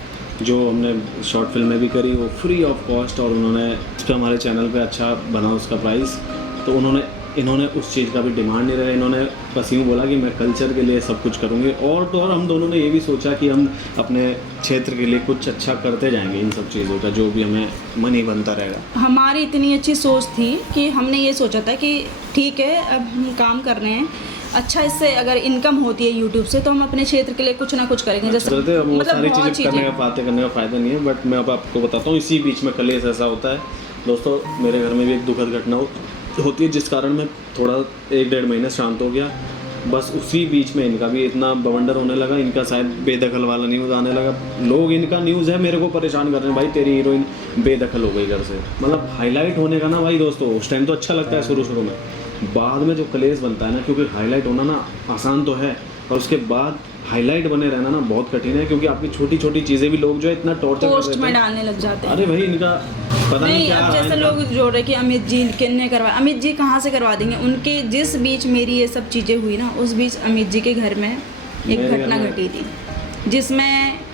जो हमने शॉर्ट फिल्में भी करी वो फ्री ऑफ कॉस्ट, और उन्होंने उस पर हमारे चैनल पे अच्छा बना उसका प्राइस, तो इन्होंने उस चीज़ का भी डिमांड नहीं रहा। इन्होंने बस यूँ बोला कि मैं कल्चर के लिए सब कुछ करूँगी। और तो और हम दोनों ने ये भी सोचा कि हम अपने क्षेत्र के लिए कुछ अच्छा करते जाएंगे। इन सब चीज़ों का जो भी हमें मनी बनता रहेगा। हमारी इतनी अच्छी सोच थी कि हमने ये सोचा था कि ठीक है अब हम काम कर रहे हैं, अच्छा इससे अगर इनकम होती है यूट्यूब से तो हम अपने क्षेत्र के लिए कुछ ना कुछ करेंगे। जैसे वो सारी बहुत चीज़ें करने का फ़ायदा नहीं है। बट मैं अब आपको बताता हूँ, इसी बीच में कलेश ऐसा होता है दोस्तों। मेरे घर में भी एक दुखद घटना होती है, जिस कारण मैं थोड़ा 1-1.5 महीने शांत हो गया। बस उसी बीच में इनका भी इतना बवंडर होने लगा। इनका शायद बेदखल वाला न्यूज़ आने लगा। लोग इनका न्यूज़ है मेरे को परेशान कर रहे हैं, भाई तेरी हीरोइन बेदखल हो गई घर से। मतलब हाईलाइट होने का ना भाई दोस्तों, उस टाइम तो अच्छा लगता है शुरू में, बाद में जो कलेश बनता है ना, क्योंकि हाईलाइट होना ना आसान तो है, और उसके बाद हाईलाइट बने रहना ना बहुत कठिन है। क्योंकि आपकी छोटी छोटी चीज़ें भी लोग जो है इतना टॉर्चर पोस्ट में डालने लग जाते हैं। अरे भाई इनका पता नहीं क्या। अब जैसे लोग जोड़ रहे कि अमित जी किन्ने करवा, अमित जी कहाँ से करवा देंगे। उनके जिस बीच मेरी ये सब चीज़ें हुई ना, उस बीच अमित जी के घर में एक घटना घटी थी, जिसमें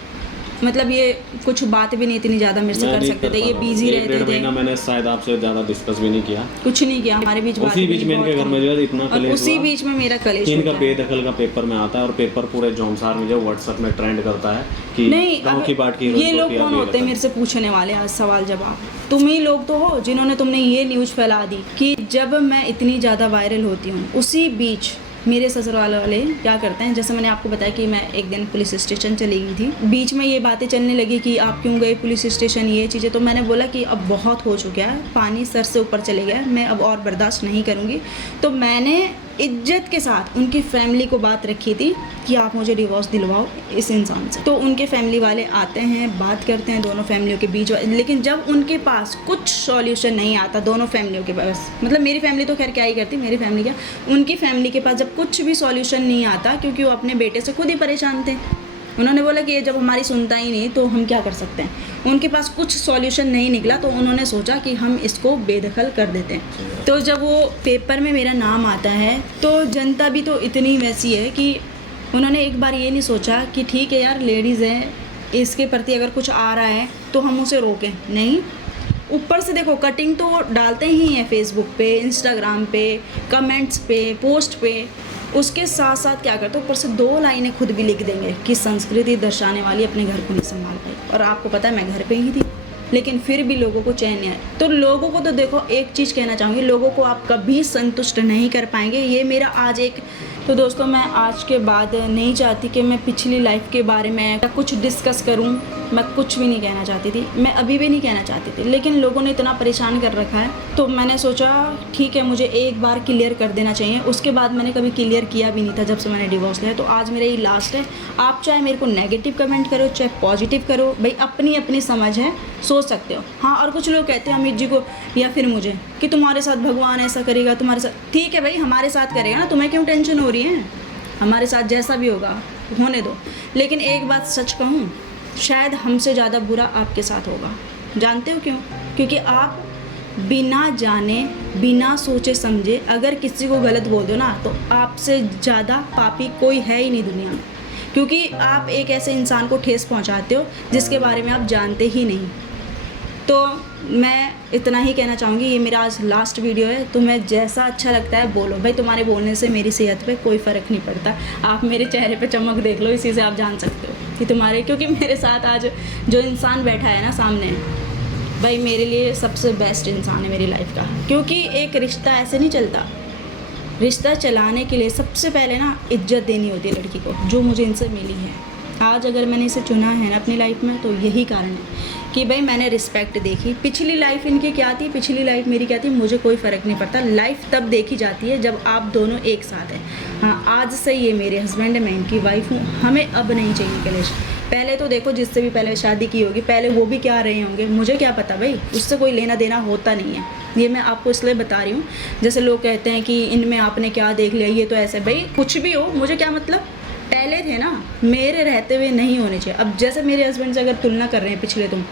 मतलब ये कुछ बात भी नहीं इतनी ज़्यादा मेरे से कर सकते थे। ये बिजी रहते थे। महीना मैंने शायद आपसे ज़्यादा डिस्कस भी नहीं किया, कुछ नहीं किया हमारे बीच। उसी बीच में इनके घर में जो है इतना कलेश हुआ, उसी बीच में मेरा कलेश इनका होता है। बेदखल का पेपर में आता है, और पेपर पूरे जौनसार में जो व्हाट्सएप में ट्रेंड करता है कि नहीं, गाँव की बात की ये लोग कौन होते हैं मेरे से पूछने वाले आज सवाल जवाब? तुम ही लोग तो हो जिन्होंने तुमने ये न्यूज़ फैला दी कि जब मैं इतनी ज़्यादा वायरल होती हूँ, उसी बीच मेरे ससुराल वाले क्या करते हैं। जैसे मैंने आपको बताया कि मैं एक दिन पुलिस स्टेशन चली गई थी, बीच में ये बातें चलने लगी कि आप क्यों गए पुलिस स्टेशन, ये चीज़ें। तो मैंने बोला कि अब बहुत हो चुका है, पानी सर से ऊपर चले गया है, मैं अब और बर्दाश्त नहीं करूँगी। तो मैंने इज्जत के साथ उनकी फैमिली को बात रखी थी कि आप मुझे डिवोर्स दिलवाओ इस इंसान से। तो उनके फैमिली वाले आते हैं, बात करते हैं दोनों फैमिलियों के बीच। लेकिन जब उनके पास कुछ सॉल्यूशन नहीं आता दोनों फैमिलियों के पास, मतलब मेरी फैमिली तो खैर क्या ही करती, मेरी फैमिली क्या, उनकी फैमिली के पास जब कुछ भी सॉल्यूशन नहीं आता, क्योंकि वो अपने बेटे से खुद ही परेशान थे। उन्होंने बोला कि ये जब हमारी सुनता ही नहीं तो हम क्या कर सकते हैं। उनके पास कुछ सॉल्यूशन नहीं निकला, तो उन्होंने सोचा कि हम इसको बेदखल कर देते हैं। तो जब वो पेपर में मेरा नाम आता है, तो जनता भी तो इतनी वैसी है कि उन्होंने एक बार ये नहीं सोचा कि ठीक है यार लेडीज़ है, इसके प्रति अगर कुछ आ रहा है तो हम उसे रोकें। नहीं, ऊपर से देखो कटिंग तो डालते ही हैं फेसबुक पे, इंस्टाग्राम पे, कमेंट्स पे, पोस्ट पे। उसके साथ साथ क्या करते ऊपर से 2 लाइनें खुद भी लिख देंगे कि संस्कृति दर्शाने वाली अपने घर को नहीं संभाल पाई। और आपको पता है मैं घर पे ही थी, लेकिन फिर भी लोगों को चैन नहीं आया। तो लोगों को तो देखो एक चीज़ कहना चाहूँगी, लोगों को आप कभी संतुष्ट नहीं कर पाएंगे। ये मेरा आज एक तो दोस्तों मैं आज के बाद नहीं चाहती कि मैं पिछली लाइफ के बारे में कुछ डिस्कस करूं। मैं कुछ भी नहीं कहना चाहती थी, मैं अभी भी नहीं कहना चाहती थी, लेकिन लोगों ने इतना परेशान कर रखा है तो मैंने सोचा ठीक है मुझे एक बार क्लियर कर देना चाहिए। उसके बाद मैंने कभी क्लियर किया भी नहीं था जब से मैंने डिवोर्स लिया। तो आज मेरा ये लास्ट है। आप चाहे मेरे को नेगेटिव कमेंट करो चाहे पॉजिटिव करो, भाई अपनी अपनी समझ है, सोच सकते हो। हाँ, और कुछ लोग कहते हैं अमित जी को या फिर मुझे कि तुम्हारे साथ भगवान ऐसा करेगा, तुम्हारे साथ। ठीक है भाई, हमारे साथ करेगा ना, तुम्हें क्यों टेंशन हो रही है? हमारे साथ जैसा भी होगा होने दो। लेकिन एक बात सच कहूँ, शायद हमसे ज़्यादा बुरा आपके साथ होगा। जानते हो क्यों? क्योंकि आप बिना जाने बिना सोचे समझे अगर किसी को गलत बोल दो ना, तो आपसे ज़्यादा पापी कोई है ही नहीं दुनिया में। क्योंकि आप एक ऐसे इंसान को ठेस पहुंचाते हो जिसके बारे में आप जानते ही नहीं। तो मैं इतना ही कहना चाहूँगी, ये मेरा आज लास्ट वीडियो है। तुम्हें जैसा अच्छा लगता है बोलो भाई, तुम्हारे बोलने से मेरी सेहत पे कोई फ़र्क नहीं पड़ता। आप मेरे चेहरे पे चमक देख लो, इसी से आप जान सकते हो कि तुम्हारे, क्योंकि मेरे साथ आज जो इंसान बैठा है ना सामने, भाई मेरे लिए सबसे बेस्ट इंसान है मेरी लाइफ का। क्योंकि एक रिश्ता ऐसे नहीं चलता, रिश्ता चलाने के लिए सबसे पहले ना इज्जत देनी होती है लड़की को, जो मुझे इनसे मिली है। आज अगर मैंने इसे चुना है ना अपनी लाइफ में, तो यही कारण है कि भाई मैंने रिस्पेक्ट देखी। पिछली लाइफ इनकी क्या थी, पिछली लाइफ मेरी क्या थी, मुझे कोई फ़र्क नहीं पड़ता। लाइफ तब देखी जाती है जब आप दोनों एक साथ हैं। हाँ, आज से ये मेरे हस्बैंड है, मैं इनकी वाइफ हूँ, हमें अब नहीं चाहिए कलेश। पहले तो देखो, जिससे भी पहले शादी की होगी, पहले वो भी क्या रहे होंगे मुझे क्या पता भाई, उससे कोई लेना देना होता नहीं है। ये मैं आपको इसलिए बता रही हूँ। जैसे लोग कहते हैं कि इनमें आपने क्या देख लिया, ये तो ऐसे, भाई कुछ भी हो मुझे क्या मतलब, पहले थे ना, मेरे रहते हुए नहीं होने चाहिए। अब जैसे मेरे हस्बैंड से अगर तुलना कर रहे हैं पिछले तुम,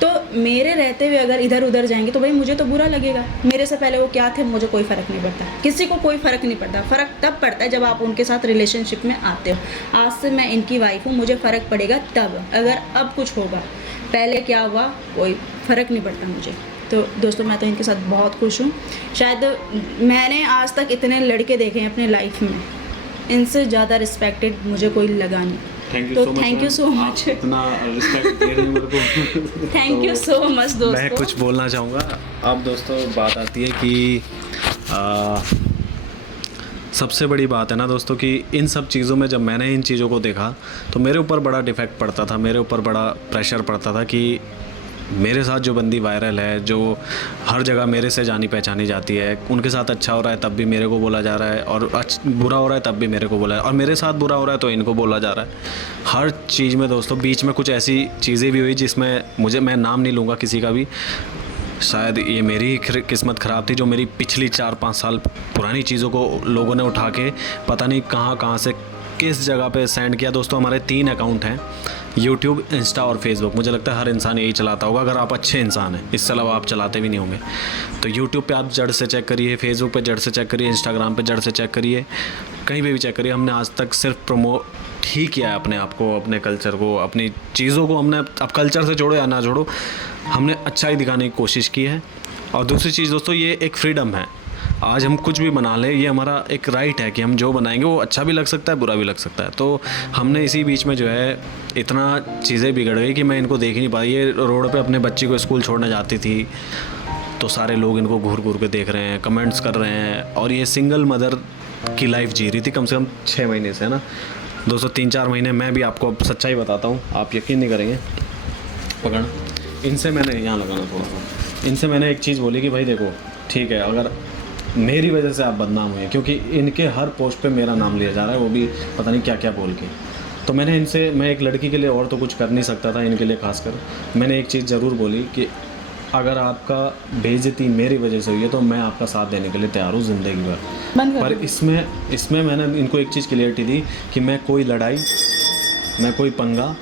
तो मेरे रहते हुए अगर इधर उधर जाएंगे तो भाई मुझे तो बुरा लगेगा। मेरे से पहले वो क्या थे मुझे कोई फ़र्क नहीं पड़ता, किसी को कोई फ़र्क नहीं पड़ता। फ़र्क तब पड़ता है जब आप उनके साथ रिलेशनशिप में आते हो। आज से मैं इनकी वाइफ हूँ, मुझे फ़र्क पड़ेगा तब, अगर अब कुछ होगा। पहले क्या हुआ कोई फ़र्क नहीं पड़ता मुझे। तो दोस्तों, मैं तो इनके साथ बहुत खुश हूँ। शायद मैंने आज तक इतने लड़के देखे हैं अपने लाइफ में, इनसे ज़्यादा रिस्पेक्टेड मुझे कोई लगा नहीं। तो थैंक यू सो मच, इतना रिस्पेक्ट दे रही मेरे को। थैंक यू सो मच दोस्तों। मैं कुछ बोलना चाहूँगा। अब दोस्तों बात आती है कि सबसे बड़ी बात है ना दोस्तों कि इन सब चीज़ों में जब मैंने इन चीज़ों को देखा तो मेरे ऊपर बड़ा डिफेक्ट पड़ता था, मेरे ऊपर बड़ा प्रेशर पड़ता था कि मेरे साथ जो बंदी वायरल है, जो हर जगह मेरे से जानी पहचानी जाती है, उनके साथ अच्छा हो रहा है तब भी मेरे को बोला जा रहा है, और बुरा हो रहा है तब भी मेरे को बोला है, और मेरे साथ बुरा हो रहा है तो इनको बोला जा रहा है। हर चीज़ में दोस्तों बीच में कुछ ऐसी चीज़ें भी हुई जिसमें मैं नाम नहीं लूँगा किसी का भी, शायद ये मेरी किस्मत ख़राब थी जो मेरी पिछली 4-5 साल पुरानी चीज़ों को लोगों ने उठा के पता नहीं कहाँ से किस जगह पे सेंड किया। दोस्तों हमारे 3 अकाउंट हैं, यूट्यूब, इंस्टा और फेसबुक। मुझे लगता है हर इंसान यही चलाता होगा अगर आप अच्छे इंसान हैं, इससे अलावा आप चलाते भी नहीं होंगे। तो यूट्यूब पे आप जड़ से चेक करिए, फेसबुक पे जड़ से चेक करिए, इंस्टाग्राम पे जड़ से चेक करिए, कहीं पे भी चेक करिए। हमने आज तक सिर्फ प्रमोट ही किया है अपने आप को, अपने कल्चर को, अपनी चीज़ों को। हमने अब कल्चर से जोड़ो या ना जोड़ो, हमने अच्छा ही दिखाने की कोशिश की है। और दूसरी चीज़ दोस्तों, ये एक फ्रीडम है, आज हम कुछ भी बना लें, ये हमारा एक राइट है कि हम जो बनाएंगे वो अच्छा भी लग सकता है, बुरा भी लग सकता है। तो हमने इसी बीच में जो है इतना चीज़ें बिगड़ गई कि मैं इनको देख ही नहीं पाई। ये रोड पे अपने बच्ची को स्कूल छोड़ने जाती थी तो सारे लोग इनको घूर घूर के देख रहे हैं, कमेंट्स कर रहे हैं, और ये सिंगल मदर की लाइफ जी रही थी कम से कम 6 महीने से, है ना दोस्तों, 3-4 महीने। मैं भी आपको सच्चाई बताता हूँ, आप यकीन नहीं करेंगे। पकड़, इनसे मैंने यहाँ लगाना थोड़ा सा, इनसे मैंने एक चीज़ बोली कि भाई देखो ठीक है, अगर मेरी वजह से आप बदनाम हुए, क्योंकि इनके हर पोस्ट पे मेरा नाम लिया जा रहा है, वो भी पता नहीं क्या क्या बोल के। तो मैंने इनसे, मैं एक लड़की के लिए और तो कुछ कर नहीं सकता था, इनके लिए खासकर मैंने एक चीज़ ज़रूर बोली कि अगर आपका बेइज्जती मेरी वजह से हुई है तो मैं आपका साथ देने के लिए तैयार हूँ ज़िंदगी भर। पर इसमें मैंने इनको एक चीज़ क्लियरिटी दी कि मैं कोई लड़ाई, मैं कोई पंगा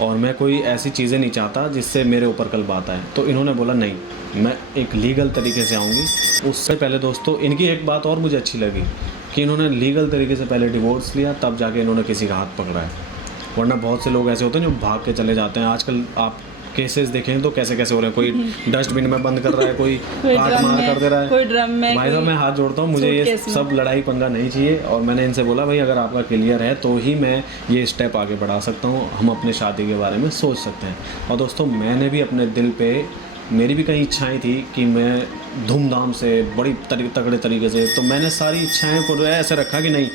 और मैं कोई ऐसी चीज़ें नहीं चाहता जिससे मेरे ऊपर कल बात आए। तो इन्होंने बोला नहीं, मैं एक लीगल तरीके से आऊँगी। उससे पहले दोस्तों इनकी एक बात और मुझे अच्छी लगी कि इन्होंने लीगल तरीके से पहले डिवोर्स लिया, तब जाके इन्होंने किसी का हाथ पकड़ा है। वरना बहुत से लोग ऐसे होते हैं जो भाग के चले जाते हैं। आजकल आप केसेस देखें तो कैसे कैसे हो रहे हैं, कोई डस्टबिन में बंद कर रहा है, कोई काट मार कर दे रहा है, कोई ड्रम में। भाई साहब मैं हाथ जोड़ता हूँ, मुझे ये सब लड़ाई पंगा नहीं चाहिए। और मैंने इनसे बोला भाई अगर आपका क्लियर है तो ही मैं ये स्टेप आगे बढ़ा सकता हूँ, हम अपने शादी के बारे में सोच सकते हैं। और दोस्तों मैंने भी अपने दिल पे, मेरी भी कई इच्छाएं थी कि मैं धूमधाम से बड़ी तगड़े तरीके से, तो मैंने सारी इच्छाएं को ऐसे रखा कि नहीं,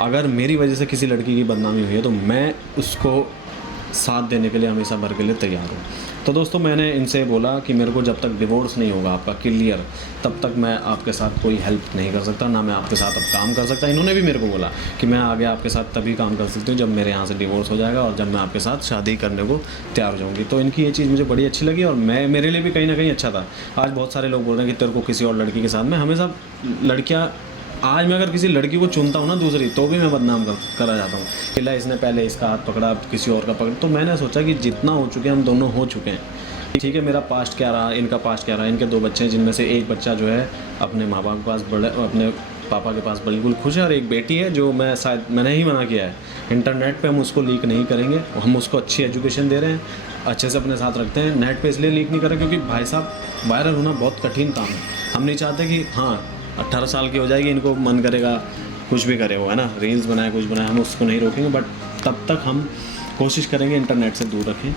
अगर मेरी वजह से किसी लड़की की बदनामी हुई है तो मैं उसको साथ देने के लिए हमेशा भर के लिए तैयार हूँ। तो दोस्तों मैंने इनसे बोला कि मेरे को जब तक डिवोर्स नहीं होगा आपका क्लियर, तब तक मैं आपके साथ कोई हेल्प नहीं कर सकता, ना मैं आपके साथ अब काम कर सकता। इन्होंने भी मेरे को बोला कि मैं आगे आपके साथ तभी काम कर सकती हूँ जब मेरे यहाँ से डिवोर्स हो जाएगा और जब मैं आपके साथ शादी करने को तैयार हो जाऊँगी। तो इनकी ये चीज़ मुझे बड़ी अच्छी लगी और मेरे लिए भी कहीं ना कहीं अच्छा था। आज बहुत सारे लोग बोल रहे हैं कि तेरे को किसी और लड़की के साथ, मैं हमेशा लड़कियाँ, आज मैं अगर किसी लड़की को चुनता हूँ ना दूसरी, तो भी मैं बदनाम करा जाता हूँ कि ला इसने पहले इसका हाथ पकड़ा, किसी और का पकड़ा। तो मैंने सोचा कि जितना हो चुके हैं हम दोनों हो चुके हैं, ठीक है, मेरा पास्ट क्या रहा, इनका पास्ट क्या रहा। इनके 2 बच्चे हैं जिनमें से एक बच्चा जो है अपने माँ बाप के पास अपने पापा के पास बिल्कुल खुश है, और एक बेटी है जो मैंने ही मना किया है, इंटरनेट पे हम उसको लीक नहीं करेंगे, हम उसको अच्छी एजुकेशन दे रहे हैं, अच्छे से अपने साथ रखते हैं। नेट पे इसलिए लीक नहीं कर रहे क्योंकि भाई साहब वायरल होना बहुत कठिन काम है। हम नहीं चाहते कि हाँ 18 साल की हो जाएगी, इनको मन करेगा कुछ भी करे वो, है ना, रील्स बनाए कुछ बनाए, हम उसको नहीं रोकेंगे। बट तब तक हम कोशिश करेंगे इंटरनेट से दूर रखें,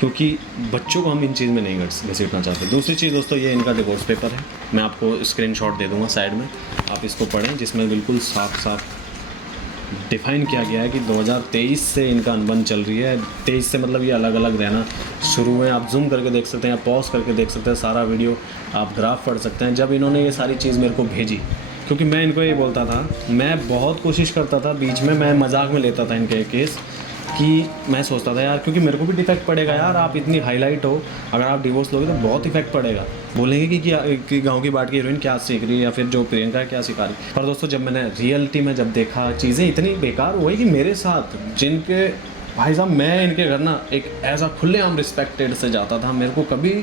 क्योंकि बच्चों को हम इन चीज़ में नहीं घसीटना चाहते। दूसरी चीज़ दोस्तों, ये इनका डिवोर्स पेपर है, मैं आपको स्क्रीनशॉट दे दूंगा साइड में, आप इसको पढ़ें, जिसमें बिल्कुल साफ साफ डिफ़ाइन किया गया है कि 2023 से इनका अनबन चल रही है। 23 से मतलब ये अलग अलग रहना शुरू हुए। आप जूम करके देख सकते हैं, पॉज करके देख सकते हैं सारा वीडियो, आप ग्राफ पढ़ सकते हैं। जब इन्होंने ये सारी चीज़ मेरे को भेजी, क्योंकि मैं इनको ये बोलता था, मैं बहुत कोशिश करता था, बीच में मैं मजाक में लेता था इनके केस, कि मैं सोचता था यार, क्योंकि मेरे को भी डिफेक्ट पड़ेगा यार, आप इतनी हाईलाइट हो, अगर आप डिवोर्स लोगे तो बहुत इफेक्ट पड़ेगा। बोलेंगे कि गांव की बाट की हीरोइन क्या सीख रही है, या फिर जो प्रियंका है क्या सिखा रही है। पर दोस्तों जब मैंने रियलिटी में जब देखा, चीज़ें इतनी बेकार हुई कि मेरे साथ, जिनके भाई साहब मैं इनके घर ना एक ऐसा खुलेआम रिस्पेक्टेड से जाता था, मेरे को कभी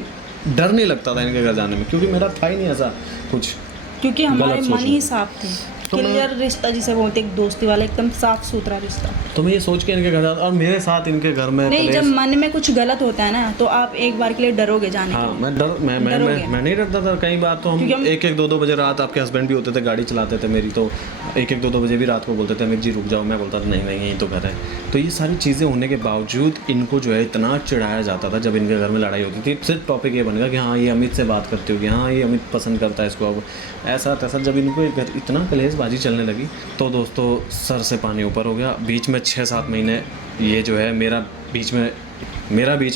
डर नहीं लगता था इनके घर जाने में, क्योंकि मेरा था ही नहीं ऐसा कुछ, क्योंकि हमारे गलत मन सोचना। ही साफ थे। तो मैं- क्लियर रिश्ता जिसे बोलते, एक दोस्ती वाला एकदम साफ सुथरा रिश्ता। तो मैं ये सोच के इनके घर जाता, और मेरे साथ इनके घर में नहीं, जब कलेश- मन में कुछ गलत होता है ना, तो आप एक बार के लिए डरोगे जाने हाँ, के लिए। मैं डरोगे। मैं नहीं डरता था। कई बार तो हम क्योंकि हम- एक 2 बजे रात, आपके हस्बैंड भी होते थे, गाड़ी चलाते थे मेरी, तो 2 बजे भी रात को बोलते थे अमित जी रुक जाओ, मैं बोलता था नहीं नहीं यही तो घर है। तो ये सारी चीज़ें होने के बावजूद इनको जो है इतना चिढ़ाया जाता था। जब इनके घर में लड़ाई होती थी, सिर्फ टॉपिक ये बनेगा कि हाँ ये अमित से बात करती होगी, हाँ ये अमित पसंद करता है इसको, अब ऐसा तैसा। जब इनको इतना कलेशबाजी चलने लगी तो दोस्तों सर से पानी ऊपर हो गया। बीच में 6-7 महीने ये जो है मेरा बीच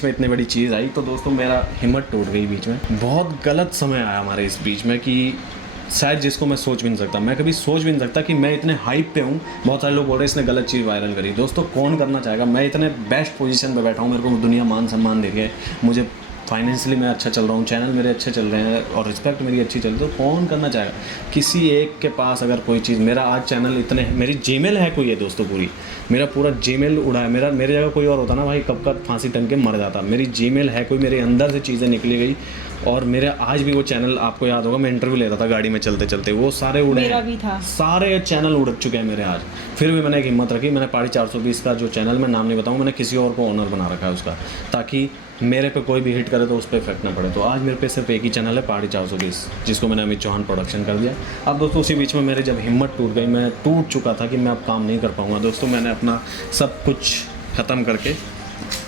में इतनी बड़ी चीज़ आई, तो दोस्तों मेरा हिम्मत टूट गई बीच में। बहुत गलत समय आया हमारे इस बीच में, कि शायद जिसको मैं सोच भी नहीं सकता, मैं कभी सोच भी नहीं सकता कि मैं इतने हाइप पे हूँ। बहुत सारे लोग बोल रहे हैं इसने गलत चीज़ वायरल करी। दोस्तों कौन करना चाहेगा? मैं इतने बेस्ट पोजीशन पे बैठा हूँ, मेरे को दुनिया मान सम्मान दे रही है, मुझे फाइनेंशियली मैं अच्छा चल रहा हूँ, चैनल मेरे अच्छे चल रहे हैं और रिस्पेक्ट मेरी अच्छी चल रही है, तो कौन करना चाहेगा? किसी एक के पास अगर कोई चीज़, मेरा आज चैनल इतने, मेरी जीमेल है कोई है दोस्तों पूरी, मेरा पूरा जीमेल उड़ा है। मेरे जगह कोई और होता ना भाई, कब कब फांसी टंग के मर जाता। मेरी जीमेल है कोई, मेरे अंदर से चीज़ें निकली गई, और मेरे आज भी वो चैनल, आपको याद होगा मैं इंटरव्यू लेता था गाड़ी में चलते चलते, वो सारे उड़े मेरा हैं। भी था। सारे चैनल उड़ चुके हैं मेरे आज। फिर भी मैंने एक हिम्मत रखी, मैंने पहाड़ी 420 का जो चैनल, मैं नाम नहीं बताऊँ, मैंने किसी और को ओनर बना रखा है उसका, ताकि मेरे पे कोई भी हिट करे तो उस पर इफेक्ट ना पड़े। तो आज मेरे पे सिर्फ एक ही चैनल है, पहाड़ी 420, जिसको मैंने अमित चौहान प्रोडक्शन कर दिया। अब दोस्तों उसी बीच में मेरे जब हिम्मत टूट गई, मैं टूट चुका था कि मैं अब काम नहीं कर पाऊँगा दोस्तों, मैंने अपना सब कुछ ख़त्म करके,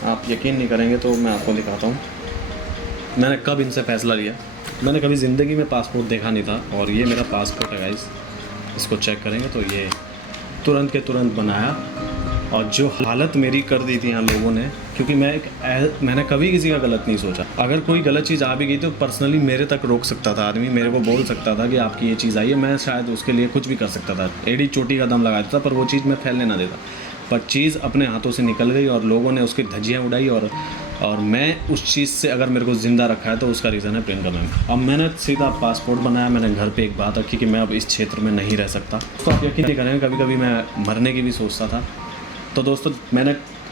आप यकीन नहीं करेंगे तो मैं आपको दिखाता हूँ मैंने कब इनसे फ़ैसला लिया। मैंने कभी ज़िंदगी में पासपोर्ट देखा नहीं था, और ये मेरा पासपोर्ट है गाइस, इसको चेक करेंगे तो ये तुरंत के तुरंत बनाया। और जो हालत मेरी कर दी थी यहाँ लोगों ने, क्योंकि मैंने कभी किसी का गलत नहीं सोचा। अगर कोई गलत चीज़ आ भी गई तो पर्सनली मेरे तक रोक सकता था आदमी, मेरे को बोल सकता था कि आपकी ये चीज़ आई है, मैं शायद उसके लिए कुछ भी कर सकता था, एड़ी चोटी का दम लगा देता, पर वो चीज़ मैं फैलने ना देता। पर चीज़ अपने हाथों से निकल गई और लोगों ने उसकी धज्जियाँ उड़ाई, और मैं उस चीज़ से अगर मेरे को ज़िंदा रखा है तो उसका रीज़न है प्रियंका मैम। अब मैंने सीधा पासपोर्ट बनाया, मैंने घर पे एक बात रखी कि मैं अब इस क्षेत्र में नहीं रह सकता। तो आप यकीन नहीं करेंगे, कभी कभी मैं मरने की भी सोचता था। तो दोस्तों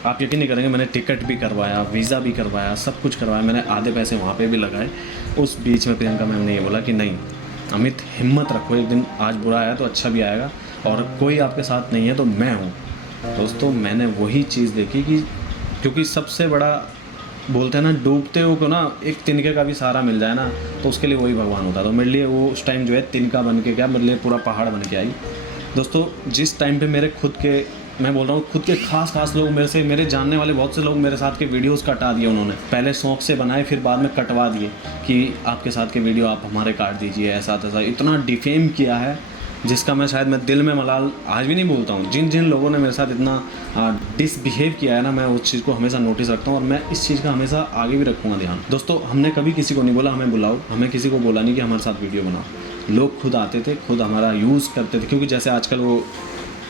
आप यकीन नहीं करेंगे, मैंने टिकट भी करवाया, वीज़ा भी करवाया, सब कुछ करवाया, मैंने आधे पैसे वहाँ पे भी लगाए। उस बीच में प्रियंका मैम ने ये बोला कि नहीं अमित हिम्मत रखो, एक दिन आज बुरा आया तो अच्छा भी आएगा, और कोई आपके साथ नहीं है तो मैं हूँ। दोस्तों मैंने वही चीज़ देखी कि क्योंकि सबसे बड़ा बोलते हैं ना, डूबते हो को ना एक तिनके का भी सहारा मिल जाए ना, तो उसके लिए वही भगवान होता है। तो मेरे लिए वो उस टाइम जो है तिनका बन के क्या, मेरे लिए पूरा पहाड़ बन के आई। दोस्तों जिस टाइम पे मेरे खुद के, मैं बोल रहा हूँ खुद के खास लोग, मेरे जानने वाले बहुत से लोग मेरे साथ के वीडियोस कटा दिए उन्होंने, पहले शौक से बनाए फिर बाद में कटवा दिए कि आपके साथ के वीडियो आप हमारे काट दीजिए, ऐसा तैसा, इतना डिफेम किया है जिसका मैं शायद मैं दिल में मलाल आज भी नहीं बोलता हूँ। जिन लोगों ने मेरे साथ इतना डिसबिहेव किया है ना, मैं उस चीज़ को हमेशा नोटिस रखता हूँ, और मैं इस चीज़ का हमेशा आगे भी रखूँगा ध्यान। दोस्तों हमने कभी किसी को नहीं बोला हमें बुलाओ, हमें किसी को बोला नहीं कि हमारे साथ वीडियो बनाओ। लोग खुद आते थे, खुद हमारा यूज़ करते थे, क्योंकि जैसे आजकल वो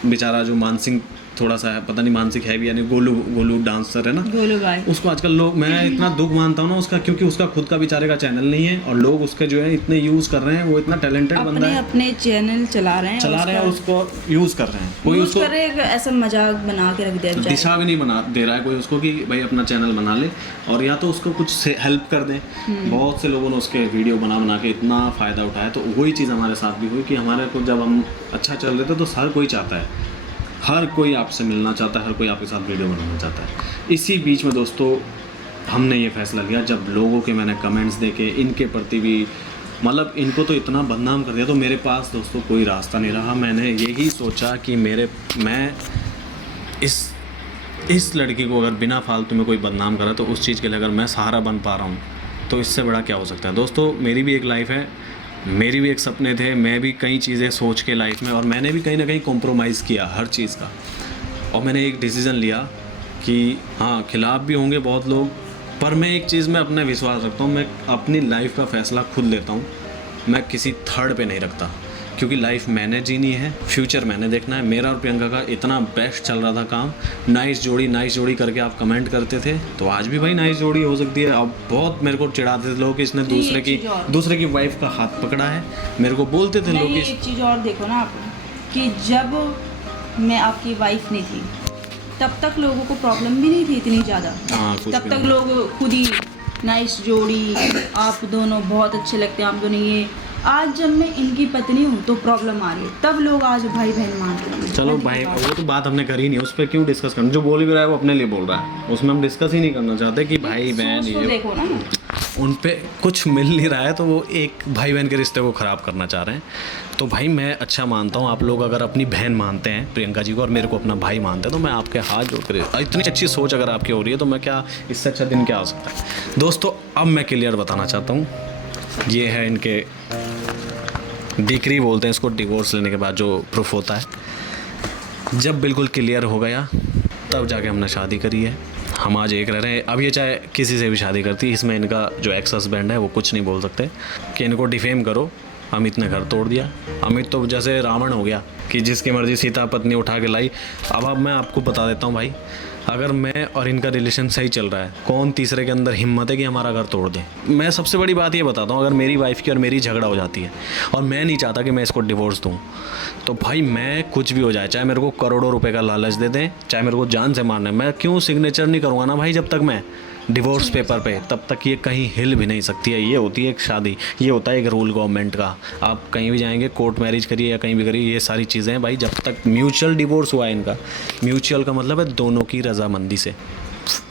बेचारा जो मानसिंह थोड़ा सा है, पता नहीं मानसिक है भी, यानी गोलू डांसर है ना, गोलू भाई, उसको आजकल लोग, मैं इतना दुख मानता हूँ ना उसका, क्योंकि उसका खुद का बेचारे का चैनल नहीं है, और लोग उसके जो है इतने यूज़ कर रहे हैं, वो इतना टैलेंटेड बंदा है, अपने चैनल चला रहे हैं, उसको यूज़ कर रहे हैं, कोई उसको ऐसा मजाक बना के रख दिया, दिशा भी नहीं बना दे रहा है कोई उसको कि भाई अपना चैनल बना ले, और या तो उसको कुछ हेल्प कर दें। बहुत से लोगों ने उसके वीडियो बना के इतना फ़ायदा उठाया। तो वही चीज़ हमारे साथ भी हुई कि हमारे को जब हम अच्छा चल रहे थे तो हर कोई चाहता है, हर कोई आपसे मिलना चाहता है, हर कोई आपके साथ वीडियो बनाना चाहता है। इसी बीच में दोस्तों हमने ये फैसला लिया जब लोगों के मैंने कमेंट्स देखे, इनके प्रति भी मतलब इनको तो इतना बदनाम कर दिया, तो मेरे पास दोस्तों कोई रास्ता नहीं रहा। मैंने यही सोचा कि मैं इस लड़की को अगर बिना फालतू में कोई बदनाम करा तो उस चीज़ के लिए अगर मैं सहारा बन पा रहा हूँ तो इससे बड़ा क्या हो सकता है। दोस्तों मेरी भी एक लाइफ है, मेरी भी एक सपने थे, मैं भी कई चीज़ें सोच के लाइफ में, और मैंने भी कहीं ना कहीं कॉम्प्रोमाइज़ किया हर चीज़ का, और मैंने एक डिसीज़न लिया कि हाँ खिलाफ़ भी होंगे बहुत लोग, पर मैं एक चीज़ में अपना विश्वास रखता हूँ, मैं अपनी लाइफ का फ़ैसला खुद लेता हूँ, मैं किसी थर्ड पे नहीं रखता, क्योंकि लाइफ मैंने जीनी है, फ्यूचर मैंने देखना है। मेरा और प्रियंका का इतना बेस्ट चल रहा था काम, नाइस जोड़ी करके आप कमेंट करते थे, तो आज भी भाई नाइस जोड़ी हो सकती है। अब बहुत मेरे को चिढ़ाते थे लोग कि इसने दूसरे की वाइफ का हाथ पकड़ा है, मेरे को बोलते थे लोग। एक चीज़ और देखो ना आप, कि जब मैं आपकी वाइफ नहीं थी तब तक लोगों को प्रॉब्लम भी नहीं थी इतनी ज़्यादा, तब तक लोग खुद ही नाइस जोड़ी, आप दोनों बहुत अच्छे लगते हैं, आप दोनों ये। आज जब मैं इनकी पत्नी हूँ तो प्रॉब्लम आ रही है, तब लोग आज भाई बहन मानते हैं। चलो भाई वो तो बात हमने करी नहीं, उस पर क्यों डिस्कस करना, जो बोल भी रहा है वो अपने लिए बोल रहा है, उसमें हम डिस्कस ही नहीं करना चाहते कि भाई बहन ये देखो ना, उन पे कुछ मिल नहीं रहा है तो वो एक भाई बहन के रिश्ते को ख़राब करना चाह रहे हैं। तो भाई मैं अच्छा मानता हूँ, आप लोग अगर अपनी बहन मानते हैं प्रियंका जी को और मेरे को अपना भाई मानते हैं तो मैं आपके हाथ जोड़ कर, इतनी अच्छी सोच अगर आपकी हो रही है तो मैं क्या, इससे अच्छा दिन क्या हो सकता है। दोस्तों अब मैं क्लियर बताना चाहता हूँ, ये है इनके डिक्री बोलते हैं इसको, डिवोर्स लेने के बाद जो प्रूफ होता है। जब बिल्कुल क्लियर हो गया तब जाके हमने शादी करी है, हम आज एक रह रहे हैं। अब ये चाहे किसी से भी शादी करती, इसमें इनका जो एक्स हस्बैंड है वो कुछ नहीं बोल सकते कि इनको डिफेम करो, अमित ने घर तोड़ दिया। अमित तो जैसे रावण हो गया कि जिसकी मर्जी सीता पत्नी उठा के लाई। अब मैं आपको बता देता हूँ भाई, अगर मैं और इनका रिलेशन सही चल रहा है, कौन तीसरे के अंदर हिम्मत है कि हमारा घर तोड़ दे। मैं सबसे बड़ी बात ये बताता हूँ, अगर मेरी वाइफ की और मेरी झगड़ा हो जाती है और मैं नहीं चाहता कि मैं इसको डिवोर्स दूँ, तो भाई मैं कुछ भी हो जाए, चाहे मेरे को करोड़ों रुपए का लालच दे दें, चाहे मेरे को जान से मारना है, मैं क्यों सिग्नेचर नहीं करूँगा ना भाई जब तक मैं डिवोर्स पेपर पे, तब तक ये कहीं हिल भी नहीं सकती है। ये होती है एक शादी, ये होता है एक रूल गवर्नमेंट का। आप कहीं भी जाएंगे, कोर्ट मैरिज करिए या कहीं भी करिए, ये सारी चीज़ें हैं भाई, जब तक म्यूचुअल डिवोर्स हुआ है इनका, म्यूचुअल का मतलब है दोनों की रजामंदी से।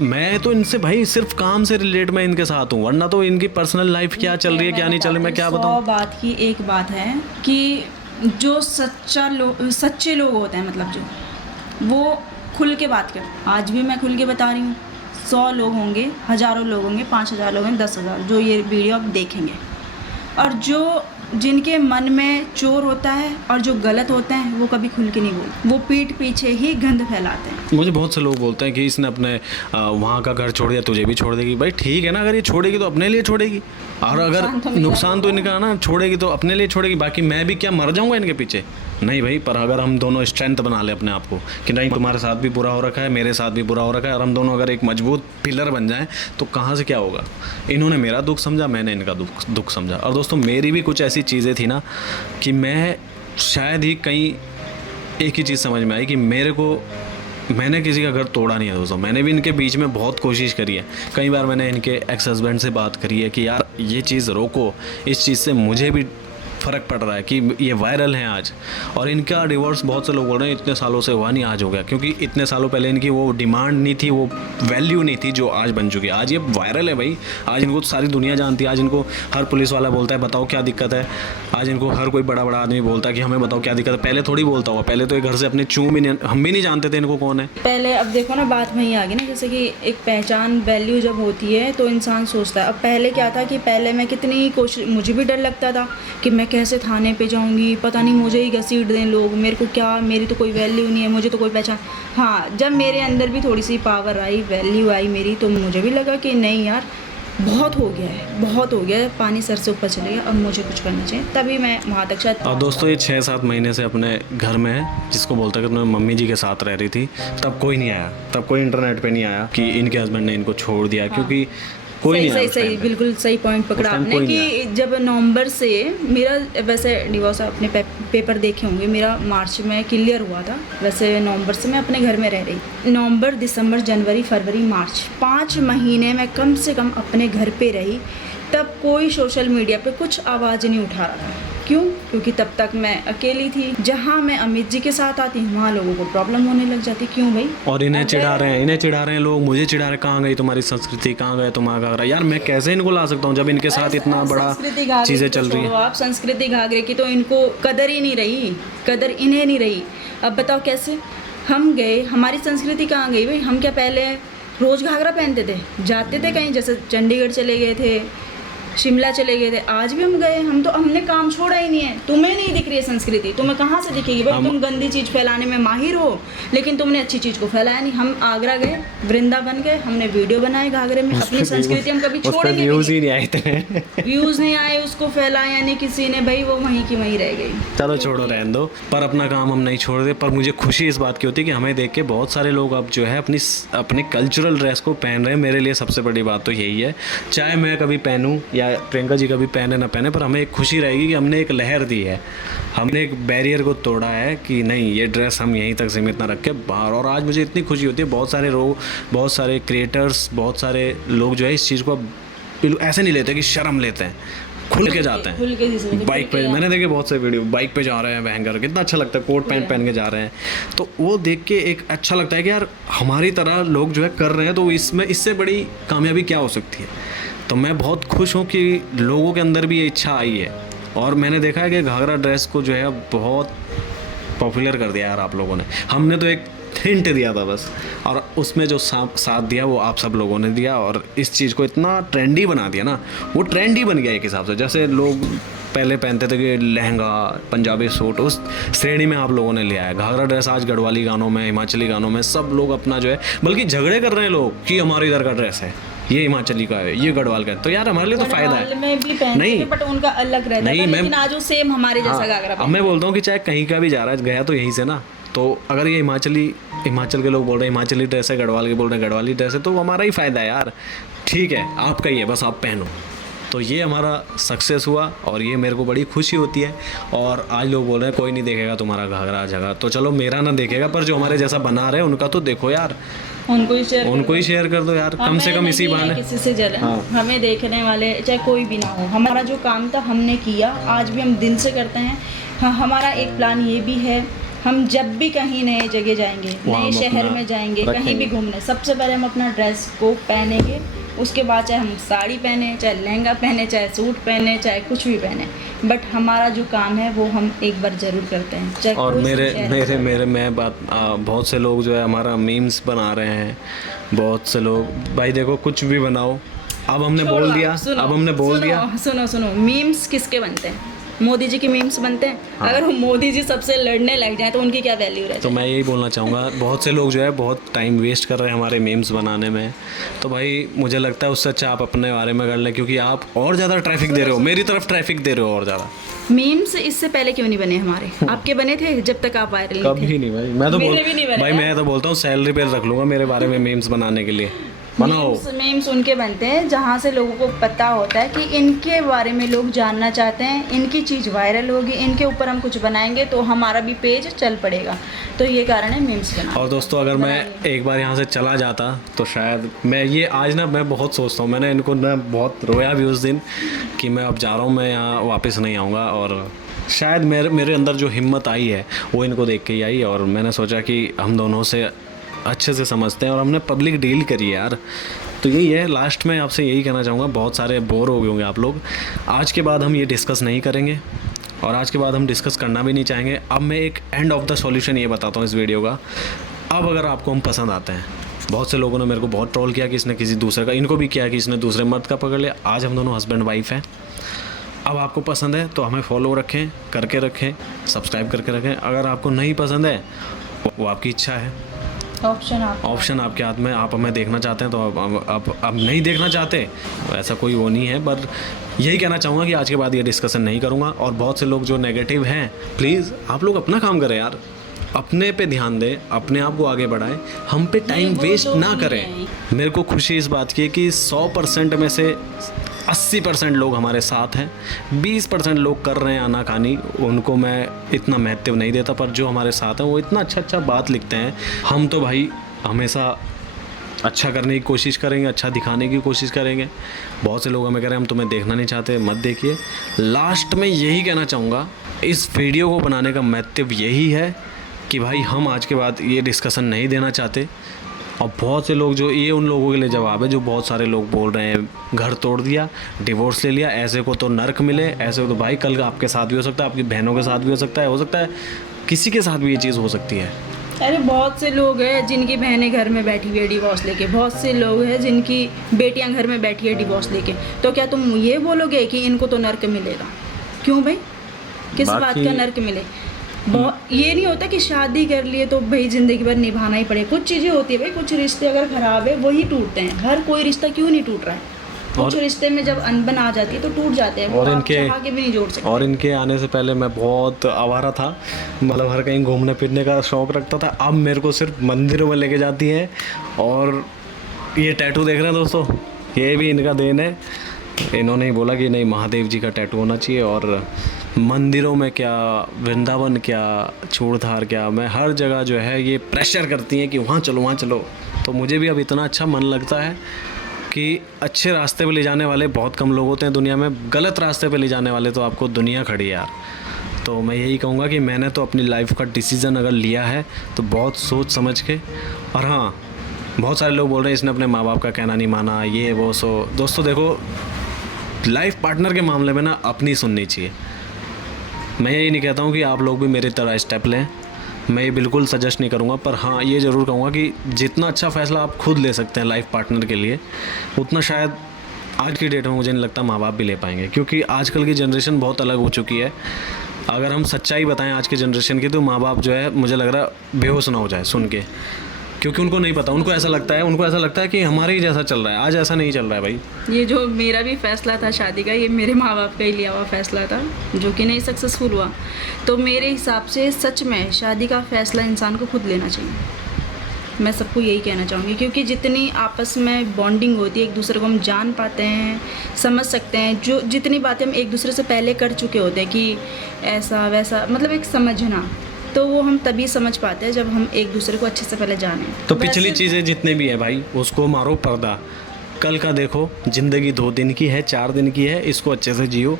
मैं तो इनसे भाई सिर्फ काम से रिलेट मैं इनके साथ हूँ, वरना तो इनकी पर्सनल लाइफ क्या चल रही है क्या नहीं चल रही मैं क्या बताऊँ। बात की एक बात है कि जो सच्चे लोग होते हैं, मतलब जो वो खुल के बात करते, आज भी मैं खुल के बता रही हूँ, 100 लोग होंगे, हज़ारों लोग होंगे, 5000 लोग होंगे, 10,000 जो ये वीडियो आप देखेंगे, और जो जिनके मन में चोर होता है और जो गलत होते हैं वो कभी खुल के नहीं बोलते, वो पीठ पीछे ही गंद फैलाते हैं। मुझे बहुत से लोग बोलते हैं कि इसने अपने वहाँ का घर छोड़ दिया, तुझे भी छोड़ देगी। भाई ठीक है ना, अगर ये छोड़ेगी तो अपने लिए छोड़ेगी, और अगर नुकसान तो इनका ना, छोड़ेगी तो अपने लिए छोड़ेगी, बाकी मैं भी क्या मर जाऊँगा इनके पीछे? नहीं भाई। पर अगर हम दोनों स्ट्रेंथ बना ले अपने आप को कि नहीं तुम्हारे साथ भी बुरा हो रखा है, मेरे साथ भी बुरा हो रखा है, और हम दोनों अगर एक मजबूत पिलर बन जाएं तो कहाँ से क्या होगा। इन्होंने मेरा दुख समझा, मैंने इनका दुख समझा। और दोस्तों मेरी भी कुछ ऐसी चीज़ें थी ना कि मैं शायद ही कहीं एक ही चीज़ समझ में आई कि मैंने किसी का घर तोड़ा नहीं है दोस्तों। मैंने भी इनके बीच में बहुत कोशिश करी है, कई बार मैंने इनके एक्स हस्बैंड से बात करी है कि यार ये चीज़ रोको, इस चीज़ से मुझे भी फ़र्क पड़ रहा है कि ये वायरल है आज। और इनका डिवोर्स बहुत से लोग बोल रहे हैं इतने सालों से हुआ नहीं, आज हो गया, क्योंकि इतने सालों पहले इनकी वो डिमांड नहीं थी, वो वैल्यू नहीं थी जो आज बन चुकी है। आज ये वायरल है भाई, आज इनको सारी दुनिया जानती है, आज इनको हर पुलिस वाला बोलता है बताओ क्या दिक्कत है, आज इनको हर कोई बड़ा बड़ा आदमी बोलता है कि हमें बताओ क्या दिक्कत है। पहले थोड़ी बोलता हुआ, पहले तो ये घर से अपने हम भी नहीं जानते थे इनको कौन है। पहले अब देखो ना, बात वहीं आ गई ना, जैसे कि एक पहचान वैल्यू जब होती है तो इंसान सोचता है। अब पहले क्या था कि पहले मैं कितनी कोशिश, मुझे भी डर लगता था कि मैं कैसे थाने पे जाऊंगी, पता नहीं मुझे ही घसीट दें लोग, मेरे को क्या, मेरी तो कोई वैल्यू नहीं है, मुझे तो कोई पहचान। हाँ, जब मेरे अंदर भी थोड़ी सी पावर आई, वैल्यू आई मेरी, तो मुझे भी लगा कि नहीं यार बहुत हो गया है, बहुत हो गया है, पानी सर से ऊपर चले गया, अब मुझे कुछ करना चाहिए। तभी मैं वहाँ तक शायद। और दोस्तों ये 6-7 महीने से अपने घर में है, जिसको बोलता है कि मैं मम्मी जी के साथ रह रही थी, तब कोई नहीं आया, तब कोई इंटरनेट पे नहीं आया कि इनके हस्बैंड ने इनको छोड़ दिया। हाँ। क्योंकि कोई नहीं आया। सही बिल्कुल सही पॉइंट पकड़ा आपने कि जब नवंबर से मेरा, वैसे डिवोर्स आपने पेपर देखे होंगे, मेरा मार्च में क्लियर हुआ था। वैसे नवंबर से मैं अपने घर में रह रही, नवंबर दिसंबर जनवरी फरवरी मार्च 5 महीने में कम से कम अपने घर पे रही, तब कोई सोशल मीडिया पे कुछ आवाज़ नहीं उठा रहा था। क्यों? क्योंकि तब तक मैं अकेली थी। जहाँ मैं अमित जी के साथ आती वहाँ लोगों को प्रॉब्लम होने लग जाती। क्यों भाई? और इन्हें चिढ़ा रहे हैं लोग, मुझे चिढ़ा रहे, कहाँ गई तुम्हारी संस्कृति, कहाँ गए तुम्हारा घाघरा। यार मैं कैसे इनको ला सकता हूँ जब इनके साथ इतना बड़ा चीज़ें चल रही है। आप संस्कृति घाघरे की तो इनको कदर ही नहीं रही, कदर इन्हें नहीं रही। अब बताओ कैसे हम गए, हमारी संस्कृति कहाँ गई भाई? हम क्या पहले रोज़ घाघरा पहनते थे, जाते थे कहीं, जैसे चंडीगढ़ चले गए थे, शिमला चले गए थे, आज भी हम गए, हमने काम छोड़ा ही नहीं है। तुम्हें नहीं दिख रही है संस्कृति, तुम्हें कहाँ से दिखेगी भाई? तुम गंदी चीज़ फैलाने में माहिर हो, लेकिन तुमने अच्छी चीज़ को फैलाया नहीं। हम आगरा गए, वृंदावन गए, हमने वीडियो बनाए घाघरे में, अपनी संस्कृति हम कभी छोड़ेंगे नहीं। व्यूज़ ही नहीं आए थे, व्यूज़ नहीं आए, उसको फैलाया नहीं किसी ने भाई, वो वहीं की वहीं रह गई। चलो छोड़ो, रहने दो। पर अपना काम हम नहीं छोड़ दे। पर मुझे खुशी इस बात की होती है कि हमें देख के बहुत सारे लोग अब जो है अपने कल्चरल ड्रेस को पहन रहे हैं। मेरे लिए सबसे बड़ी बात तो यही है, चाहे मैं कभी पहनूं या प्रियंका जी कभी पहने ना पहने, पर हमें एक खुशी रहेगी कि हमने एक लहर दी है, हमने एक बैरियर को तोड़ा है कि नहीं, ये ड्रेस हम यहीं तक सीमित ना रख के बाहर। और आज मुझे इतनी खुशी होती है, बहुत सारे क्रिएटर्स, बहुत सारे लोग जो है इस चीज़ को बिल्कुल ऐसे नहीं लेते कि शर्म लेते हैं, खुल के जाते हैं। बाइक पे मैंने देखे बहुत से वीडियो, बाइक पे जा रहे हैं बैंगर, कितना अच्छा लगता है, कोट पैंट पहन के जा रहे हैं, तो वो देख के एक अच्छा लगता है कि यार हमारी तरह लोग जो है कर रहे हैं, तो इससे बड़ी कामयाबी क्या हो सकती है। तो मैं बहुत खुश हूँ कि लोगों के अंदर भी ये इच्छा आई है। और मैंने देखा है कि घाघरा ड्रेस को जो है बहुत पॉपुलर कर दिया यार आप लोगों ने। हमने तो एक हिंट दिया था बस, और उसमें जो साथ दिया वो आप सब लोगों ने दिया, और इस चीज़ को इतना ट्रेंडी बना दिया ना, वो ट्रेंडी बन गया एक हिसाब से। जैसे लोग पहले पहनते थे कि लहंगा, पंजाबी सूट, उस श्रेणी में आप लोगों ने लिया है घाघरा ड्रेस। आज गढ़वाली गानों में, हिमाचली गानों में सब लोग अपना जो है, बल्कि झगड़े कर रहे हैं लोग कि हमारे इधर का ड्रेस है, ये हिमाचली का है, ये गढ़वाल का है। तो यार हमारे लिए तो फायदा है। में भी नहीं, बट उनका अलग रहता है, लेकिन आज वो सेम हमारे जैसा घाघरा। अब मैं बोलता हूँ कि चाहे कहीं का भी जा रहा है, गया तो यहीं से ना, तो अगर ये हिमाचल के लोग बोल रहे हैं हिमाचली ड्रेस है, गढ़वाल के बोल रहे हैं गढ़वाली ड्रेस है, तो हमारा ही फ़ायदा है यार। ठीक है, आपका ही है, बस आप पहनो। तो ये हमारा सक्सेस हुआ और ये मेरे को बड़ी खुशी होती है। और आज लोग बोल रहे हैं कोई नहीं देखेगा तुम्हारा घाघरा जगह, तो चलो मेरा ना देखेगा, पर जो हमारे जैसा बना रहे हैं उनका तो देखो यार, उनको ही शेयर कर दो यार, कम से कम इसी बहाने। किसी से जलन, हमें देखने वाले चाहे कोई भी ना हो, हमारा जो काम था हमने किया, आज भी हम दिल से करते हैं। हाँ, हमारा एक प्लान ये भी है, हम जब भी कहीं नए जगह जाएंगे, नए शहर में जाएंगे, कहीं भी घूमने, सबसे पहले हम अपना ड्रेस को पहनेंगे। उसके बाद चाहे हम साड़ी पहने, चाहे लहंगा पहने, चाहे सूट पहने, चाहे कुछ भी पहने, बट हमारा जो काम है वो हम एक बार ज़रूर करते हैं। चाहे और बहुत से लोग जो है हमारा मीम्स बना रहे हैं, बहुत से लोग, भाई देखो कुछ भी बनाओ, अब हमने बोल दिया। सुनो, मीम्स किसके बनते हैं? मोदी जी की मीम्स बनते हैं। हाँ। अगर मोदी जी सबसे लड़ने लग जाए तो उनकी क्या वैल्यू रहती है? तो मैं यही बोलना चाहूँगा, बहुत से लोग जो है बहुत टाइम वेस्ट कर रहे हैं हमारे मीम्स बनाने में, तो भाई मुझे लगता है उससे अच्छा आप अपने बारे में कर लें, क्योंकि आप और ज़्यादा ट्रैफिक दे रहे हो, मेरी तरफ ट्रैफिक दे रहे हो और ज़्यादा। मीम्स इससे पहले क्यों नहीं बने हमारे? आपके बने थे जब तक आप वायरल नहीं थे? कभी नहीं भाई, मैं तो बोलता हूँ सैलरी पे रख लूँगा मेरे बारे में मीम्स बनाने के लिए। मीम्स उनके बनते हैं जहाँ से लोगों को पता होता है कि इनके बारे में लोग जानना चाहते हैं, इनकी चीज़ वायरल होगी, इनके ऊपर हम कुछ बनाएंगे तो हमारा भी पेज चल पड़ेगा, तो ये कारण है मीम्स बनाना। और दोस्तों अगर मैं एक बार यहाँ से चला जाता तो शायद मैं बहुत सोचता हूँ, मैंने इनको ना बहुत रोया भी उस दिन कि मैं अब जा रहा हूँ, मैं यहाँ वापस नहीं आऊँगा। और शायद मेरे अंदर जो हिम्मत आई है वो इनको देख के ही आई, और मैंने सोचा कि हम दोनों से अच्छे से समझते हैं और हमने पब्लिक डील करी है यार। तो यही है, लास्ट में आपसे यही कहना चाहूँगा, बहुत सारे बोर हो गए होंगे आप लोग, आज के बाद हम ये डिस्कस नहीं करेंगे और आज के बाद हम डिस्कस करना भी नहीं चाहेंगे। अब मैं एक एंड ऑफ द सॉल्यूशन ये बताता हूँ इस वीडियो का। अब अगर आपको हम पसंद आते हैं, बहुत से लोगों ने मेरे को बहुत ट्रोल किया कि इसने किसी दूसरे का, इनको भी किया कि इसने दूसरे मर्द का पकड़ लिया, आज हम दोनों हस्बैंड वाइफ हैं। अब आपको पसंद है तो हमें फॉलो करके रखें, सब्सक्राइब करके रखें। अगर आपको नहीं पसंद है वो आपकी इच्छा है, ऑप्शन आपके हाथ में। आप हमें देखना चाहते हैं तो आप नहीं देखना चाहते, ऐसा कोई वो नहीं है। पर यही कहना चाहूँगा कि आज के बाद ये डिस्कशन नहीं करूँगा। और बहुत से लोग जो नेगेटिव हैं, प्लीज़ आप लोग अपना काम करें यार, अपने पे ध्यान दें, अपने आप को आगे बढ़ाएं, हम पे टाइम वेस्ट ना करें। मेरे को खुशी इस बात की है कि 100% में से 80% लोग हमारे साथ हैं, 20% लोग कर रहे हैं आनाकानी, उनको मैं इतना महत्व नहीं देता, पर जो हमारे साथ हैं वो इतना अच्छा बात लिखते हैं। हम तो भाई हमेशा अच्छा करने की कोशिश करेंगे, अच्छा दिखाने की कोशिश करेंगे। बहुत से लोग हमें कह रहे हैं हम तुम्हें देखना नहीं चाहते, मत देखिए। लास्ट में यही कहना चाहूँगा, इस वीडियो को बनाने का मोटिव यही है कि भाई हम आज के बाद ये डिस्कशन नहीं देना चाहते। और बहुत से लोग जो, ये उन लोगों के लिए जवाब है जो बहुत सारे लोग बोल रहे हैं घर तोड़ दिया, डिवोर्स ले लिया, ऐसे को तो नर्क मिले, ऐसे को तो भाई कल आपके साथ भी हो सकता है, आपकी बहनों के साथ भी हो सकता है किसी के साथ भी ये चीज़ हो सकती है। अरे बहुत से लोग हैं जिनकी बहनें घर में बैठी हुई है डिवोर्स लेके, बहुत से लोग हैं जिनकी बेटियां घर में बैठी है डिवोर्स लेके। तो क्या तुम ये बोलोगे कि इनको तो नर्क मिलेगा? क्यों भाई, किस बात का नर्क मिले? बहुत ये नहीं होता कि शादी कर लिए तो भाई ज़िंदगी भर निभाना ही पड़े। कुछ चीज़ें होती है भाई, कुछ रिश्ते अगर ख़राब है वही टूटते हैं। हर कोई रिश्ता क्यों नहीं टूट रहा है? कुछ रिश्ते में जब अनबन आ जाती है तो टूट जाते हैं, और आप इनके चाह के भी नहीं जोड़ सकते। और इनके आने से पहले मैं बहुत आवारा था, मतलब हर कहीं घूमने फिरने का शौक़ रखता था। अब मेरे को सिर्फ मंदिरों में लेके जाती है। और ये टैटू देख रहे हैं दोस्तों, ये भी इनका देन है। इन्होंने ही बोला कि नहीं, महादेव जी का टैटू होना चाहिए। और मंदिरों में क्या, वृंदावन क्या, चूड़धार क्या, मैं हर जगह जो है ये प्रेशर करती हैं कि वहाँ चलो वहाँ चलो। तो मुझे भी अब इतना अच्छा मन लगता है कि अच्छे रास्ते पे ले जाने वाले बहुत कम लोग होते हैं दुनिया में, गलत रास्ते पे ले जाने वाले तो आपको दुनिया खड़ी है यार। तो मैं यही कहूँगा कि मैंने तो अपनी लाइफ का डिसीज़न अगर लिया है तो बहुत सोच समझ के। और हाँ, बहुत सारे लोग बोल रहे हैं इसने अपने माँ बाप का कहना नहीं माना, ये वो सो। दोस्तों देखो, लाइफ पार्टनर के मामले में ना अपनी सुननी चाहिए। मैं यही नहीं कहता हूँ कि आप लोग भी मेरी तरह स्टेप लें, मैं ये बिल्कुल सजेस्ट नहीं करूँगा। पर हाँ, ये ज़रूर कहूँगा कि जितना अच्छा फ़ैसला आप खुद ले सकते हैं लाइफ पार्टनर के लिए, उतना शायद आज की डेट में मुझे नहीं लगता माँ बाप भी ले पाएंगे। क्योंकि आजकल की जनरेशन बहुत अलग हो चुकी है। अगर हम सच्चाई बताएं आज की जनरेशन की, तो माँ बाप जो है मुझे लग रहा है बेहोश ना हो जाए सुन के। क्योंकि उनको नहीं पता, उनको ऐसा लगता है कि हमारे ही जैसा चल रहा है। आज ऐसा नहीं चल रहा है भाई। ये जो मेरा भी फैसला था शादी का, ये मेरे माँ बाप का ही लिया हुआ फैसला था जो कि नहीं सक्सेसफुल हुआ। तो मेरे हिसाब से सच में शादी का फैसला इंसान को खुद लेना चाहिए। मैं सबको यही कहना चाहूँगी, क्योंकि जितनी आपस में बॉन्डिंग होती है, एक दूसरे को हम जान पाते हैं, समझ सकते हैं, जो जितनी बातें हम एक दूसरे से पहले कर चुके होते हैं कि ऐसा वैसा, मतलब एक समझना, तो वो हम तभी समझ पाते हैं जब हम एक दूसरे को अच्छे से पहले जानें। तो पिछली चीज़ें जितने भी है भाई, उसको मारो पर्दा। कल का देखो, ज़िंदगी 2 दिन की है, 4 दिन की है, इसको अच्छे से जियो।